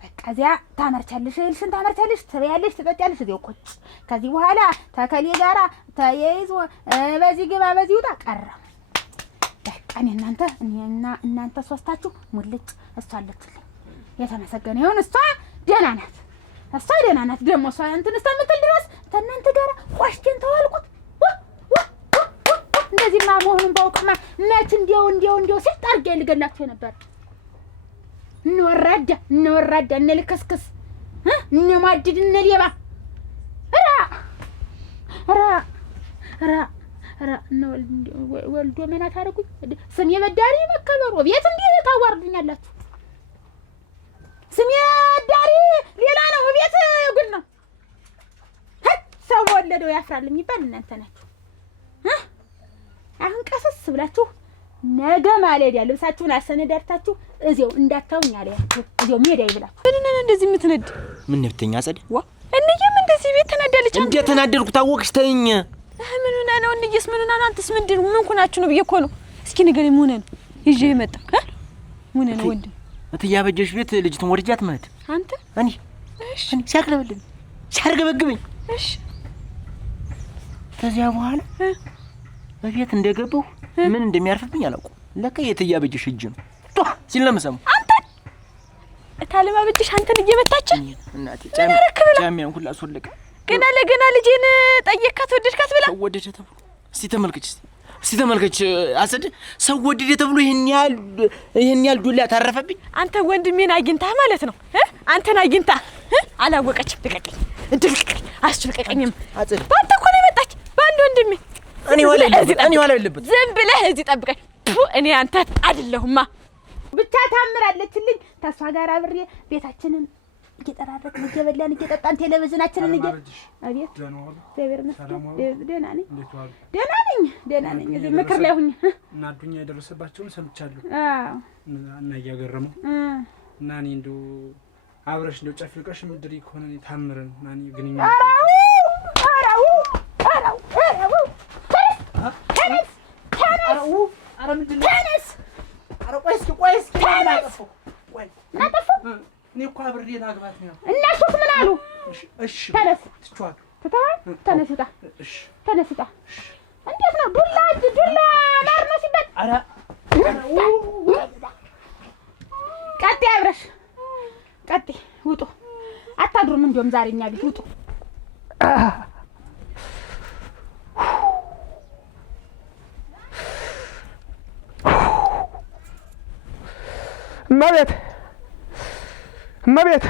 በቃ እዚያ ታመርቻለሽ እልሽን ታመርቻለሽ ትበያለሽ ትጠጫለሽ እዚያው ቁጭ። ከዚህ በኋላ ተከሌ ጋራ ተያይዞ በዚህ ግባ በዚህ ውጣ ቀረ። በቃ እኔና እናንተ ሶስታችሁ ሙልጭ። እሷ አለችልኝ የተመሰገነ ይሁን። እሷ ደህና ናት። ደግሞ እሷ እንትን እስከምትል ድረስ ተናንተ ጋራ ቆሽቴን ተዋልኩት። እንደዚህማ መሆኑን ባውቅማ መች እንዲያው ሲጥ አድርጌ ልገላችሁ ነበር። እንወራዳ እንልከስክስ እንማድድ እንሌባ ራ ወልዶ መና ታደርጉኝ። ስሜ በዳሪ መከበሩ ቤት እንዴት ታዋርዱኛላችሁ? ስሜ ዳሪ ሌላ ነው፣ ቤት ጉድ ነው። ሰው ወለደው ያፍራል የሚባል እናንተ ናችሁ። አሁን ቀሰስ ብላችሁ ነገ ማለዳ ልብሳችሁን አሰነዳርታችሁ እዚያው እንዳታውኝ አለያችሁ እዚያው ሜዳ ይብላችሁ። ምንድነው እንደዚህ የምትነድ? ምን ነፍተኛ ጸደ ዋ እንየም እንደዚህ ቤት ተናደለች። እንዴት ተናደርኩ ታወቅሽ? ተይኝ። ምን ሆነ ነው እንየስ? ምን ሆነ ነው? አንተስ ምንድን ምን ሆናችሁ ነው ብዬ እኮ ነው። እስኪ ንገረኝ። ምን ሆነ ነው ይዤ የመጣ ምን ሆነ ወንድ እትያበጀሽ ቤት ልጅቱን ወርጃት ማለት አንተ እኔ እሺ ሲያክለብልኝ ሲያርገበግበኝ እሺ ከዚያ በኋላ በቤት እንደገባሁ ምን እንደሚያርፍብኝ አላውቅም። ለካ የትያበጀሽ እጅ ነው ሲል ነው የምሰማው። አንተ እታለማበጀሽ አንተን እየመታች እናቴ ጫሚያን ሁላ አስወለቀ። ገና ለገና ልጄን ጠየካት ወደድካት ብላ ወደደ ተብሎ እስቲ ተመልከች አሰድ ሰው ወደደ ተብሎ ይሄን ያህል ዱላ ታረፈብኝ። አንተ ወንድሜን አግኝታ ማለት ነው አንተን አግኝታ አላወቀችም። ልቀቀኝ እንድልቀቀኝ አስልቀቀኝም አጽድ ባንተ እኮ ነው የመጣች ባንድ ወንድሜ እኔ ዋላ የለበት ዝም ብለህ እዚህ ጠብቀኝ። እኔ አንተ አይደለሁማ ብቻ ታምራለችልኝ። ተስፋ ጋር አብሬ ቤታችንን እየጠራረቅን እየበላን እየጠጣን ቴሌቪዥናችንን አቤት እግዚአብሔር ይመስገን ደህና ነኝ። እዚህ ምክር ላይ ሁኝ እና ዱኛ የደረሰባቸውን ሰምቻለሁ። አዎ እና እያገረመው እና እኔ እንደው አብረሽ እንደው ጨፍልቀሽ ምድሪ ከሆነ ታምረን እና እኔ ግንኙነት እኔ እኮ አብሬ ላግባት ነው። እነሱስ ምን አሉ? እሺ ተነስ ውጣ። እንዴት ነው ዱላ ማር ነው ሲባል? ቀጤ አብረሽ ቀጤ ውጡ። አታድሩም እንደውም ዛሬ እኛ ቤት ውጡ። እመቤት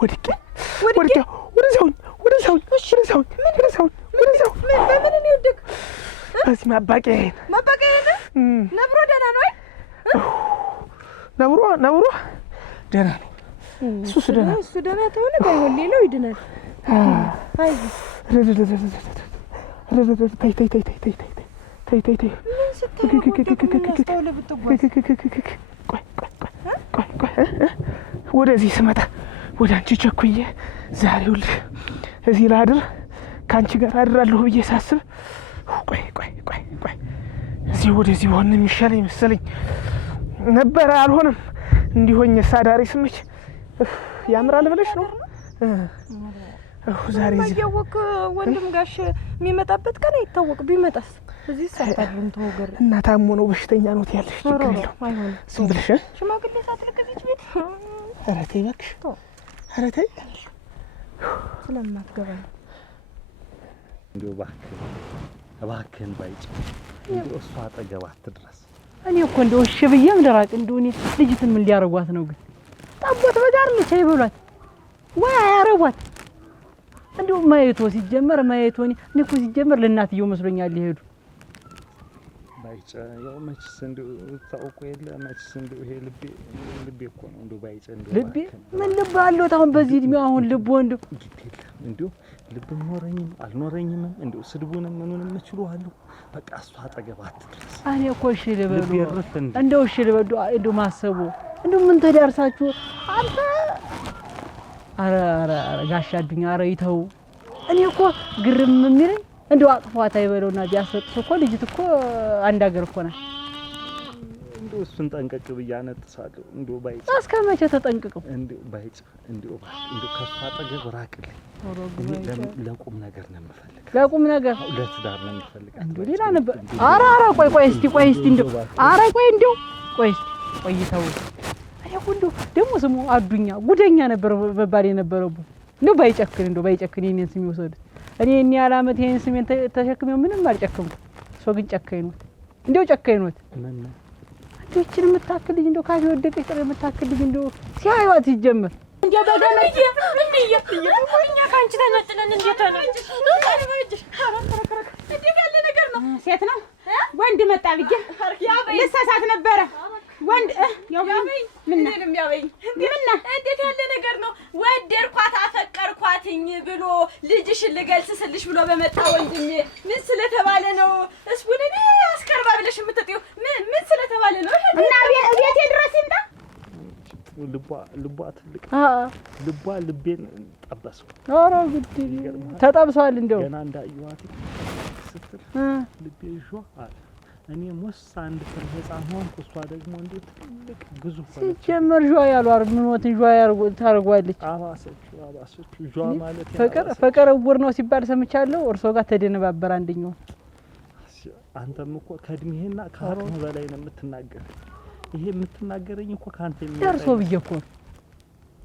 ወድቄ ወደዛውኝ በዚህ ማባቂያዬን ነብሮ ደህና ነው ወይ? ነብሮ ደህና ነው። እሱ ደህና ተሆነ ባይሆን ሌላው ይድናል። ወደዚህ ስመጣ ወደ አንቺ ቸኩዬ ዛሬ ይኸውልሽ እዚህ ላድር ከአንቺ ጋር አድራለሁ ብዬ ሳስብ ቆይ እዚህ ወደዚህ ሆነ የሚሻለኝ መሰለኝ ነበረ። አልሆነም። እንዲሆኝ ሳዳሪ ስምች ያምራል ብለሽ ነው ዛሬ እዚህ ያወቅ ወንድም ጋሽ የሚመጣበት ቀን አይታወቅ። ቢመጣስ እዚህ ሳታድርም ተወገረ እና ታሞ ነው በሽተኛ ነው ያለሽ። ችግር የለውም ዝም ብለሽ ሽማግሌ ሳትልከዚች ቤት ኧረ ተይ እባክሽ ኧረ ተይ ስለማትገባ እንደው እባክህን ባይጭ እንደው እሷ አጠገብ አትድረስ። እኔ እኮ እንደው እሺ ብዬም ደራቅ እንደው እኔ ልጅትን ምን ሊያረጓት ነው ግን? ጠቦት በዳር ነው ቻይ ብሏት ወይ አያረጓት እንደው ማየቶ ሲጀመር እኔ እኮ ሲጀመር ለእናትየው መስሎኛል ሊሄዱ ባይጨ ያው መችስ እንደው ታውቆ የለ መችስ እንደው ይሄ ልቤ እኮ ነው እንደው ባይጨ እንደው ልቤ ምን ልብ አለው ታውን በዚህ እድሜው አሁን ልቦ እንደው ልብ ኖረኝም አልኖረኝም እንደው ስድቡንም ምኑንም እችላለሁ። በቃ እሷ አጠገብ አትድረስ። እኔ እኮ እሺ ልበሉ እንደው እሺ ልበሉ እንደው ማሰቡ እንደው ምን ተዳርሳችሁ አንተ አረ ጋሻ አዱኛ አረ ይተው። እኔ እኮ ግርም የሚለኝ እንደው አቅፏታ ይበለውና ቢያስወጥስ እኮ ልጅት እኮ አንድ ሀገር እኮ ናት። እንደው እሱን ጠንቀቅ ብዬ አነጥሳለሁ። እንደው ባይጭ እስከ መቼ ተጠንቅቀው? እንደው ባይጭ እንደው ከሷ አጠገብ ራቅልኝ። ለቁም ነገር ነው የምፈልግ። ለቁም ነገር ለትዳር ነው የምፈልግ። እንደው ሌላ ነበር። አረ ቆይ እስቲ እንደው አረ ቆይ እስቲ ቆይተው እኔ ሁሉ ደግሞ ስሙ አዱኛ ጉደኛ ነበር መባል የነበረው። እንደው ባይጨክን የኔን ስም ይወሰዱት። እኔ እኔ አላመት የኔን ስሜን ተሸክሜው ምንም አልጨከምኩ። ሰው ግን ጨካኝ ነው። እንደው ጨካኝ ነው። አንቺን የምታክል ልጅ እንደው ካፌ ወደቀች ጥሬ የምታክል ልጅ እንደው ሲያዩት ይጀምር እንደው በገመድ እኛ ካንቺ ተነጥለን እንዴት ነው እንዴት ያለ ነገር ነው? ሴት ነው ወንድ መጣ ብዬ ልሳሳት ነበረ። ወንድ ያበኝ ምንም ያበኝ እንዴት ያለ ነገር ነው? ወደድኳት አፈቀርኳትኝ ብሎ ልጅሽን ልገልጽልሽ ብሎ በመጣ ወንድሜ ምን ስለተባለ ነው? እስቡን እኔ አስከርባ ብለሽ የምትጥይው ምን ስለተባለ ነው? እና ቤቴ ድረስ ይምጣ። ልቧ ትልቅ ልቧ ልቤን ጠበሰው። ኧረ ግድ ተጠብሷል። እንደው ገና እንዳየኋት ስትል ልቤ ጆ አለ። እኔ ሙስ አንድ ፍሬ ህፃን ሆንኩ። እሷ ደግሞ እንዴት ትልቅ ግዙፍ ሆነች። ሲጀመር ጆ ያሏር ምንወትን ጆ ታርጓለች። አባሰች ጆ ማለት ፍቅር እውር ነው ሲባል ሰምቻለሁ። እርሶ ጋር ተደነባበር አንደኛው። አንተም እኮ ከእድሜህና ከአቅም በላይ ነው የምትናገር። ይሄ የምትናገረኝ እኮ ካንተ የሚያጣ ደርሶ ብዬ እኮ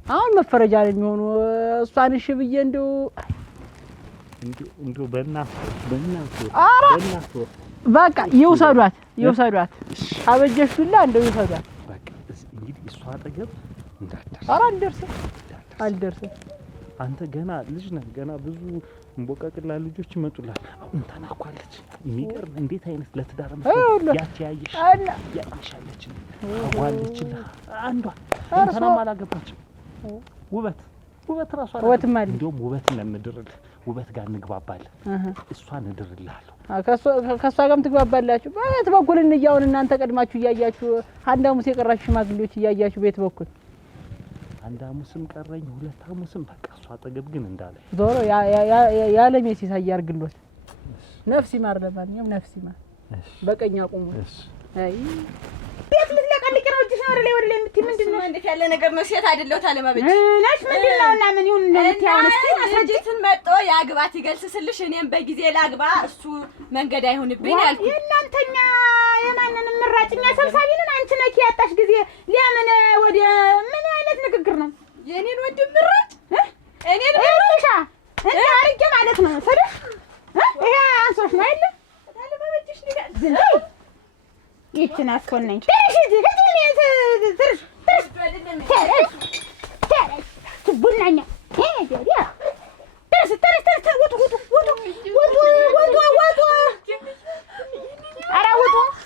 አሁን መፈረጃ ነው የሚሆኑ። እሷን እሺ ብዬ እንደው በእናትህ በቃ ይውሰዷት አበጀሽላ እንደው ይውሰዷት። በቃ እንግዲህ እሷ አጠገብ እንዳትደርስ። ኧረ አልደርስም። አንተ ገና ልጅ ነህ። ገና ብዙ እንቦቀቅላ ልጆች ይመጡላል። አሁን ተናኳለች። የሚገርም እንዴት አይነት ለትዳር ያያየሽ ያይሻለች አዋለችልህ። አንዷ እንተናም አላገባችም። ውበት ራሷ ውበትም አለ። እንደውም ውበት ለምድርልህ ውበት ጋር እንግባባለን። እሷን እድርልሃለሁ። ከሷ ጋርም ትግባባላችሁ። በየት በኩል እንያውን እናንተ ቀድማችሁ እያያችሁ አንድ ሐሙስ የቀራችሁ ሽማግሌዎች እያያችሁ ቤት በኩል አንድ ሐሙስም ቀረኝ 2 ሐሙስም በቃ እሷ አጠገብ ግን እንዳለ ዞሮ ያለም ሲሳይ ያርግሎት። ነፍስ ይማር። ለማንኛውም ነፍስ ይማር። በቀኝ አቁሙ። አይ ቤት ልትለቀልቅ ነው እጅሽ ወደ ላይ የምትይ ምንድነው? እንዴት ያለ ነገር ነው? ሴት አይደለሁ ታለማበች ናሽ ምንድነውና ምን ይሁን እንደምትያውን እስቲ አስረጅትን መጥቶ ያግባት ይገልጽልሽ። እኔም በጊዜ ላግባ እሱ መንገድ አይሁንብኝ ያልኩ። የእናንተኛ የማንንም ምራጭኛ ሰብሳቢንን አንቺ ነኪ ያጣሽ ጊዜ ለምን ወደ ምን አይነት ንግግር ነው? የኔን ወንድም ምራጭ እኔን ምራጭ እንዴ አርጌ ማለት ነው ሰደሽ ይሄ አንሶሽ ነው አይደል? ታለማበችሽ ንጋል ዝም ይችን አስኮነኝ ትርሽ ቡናኛ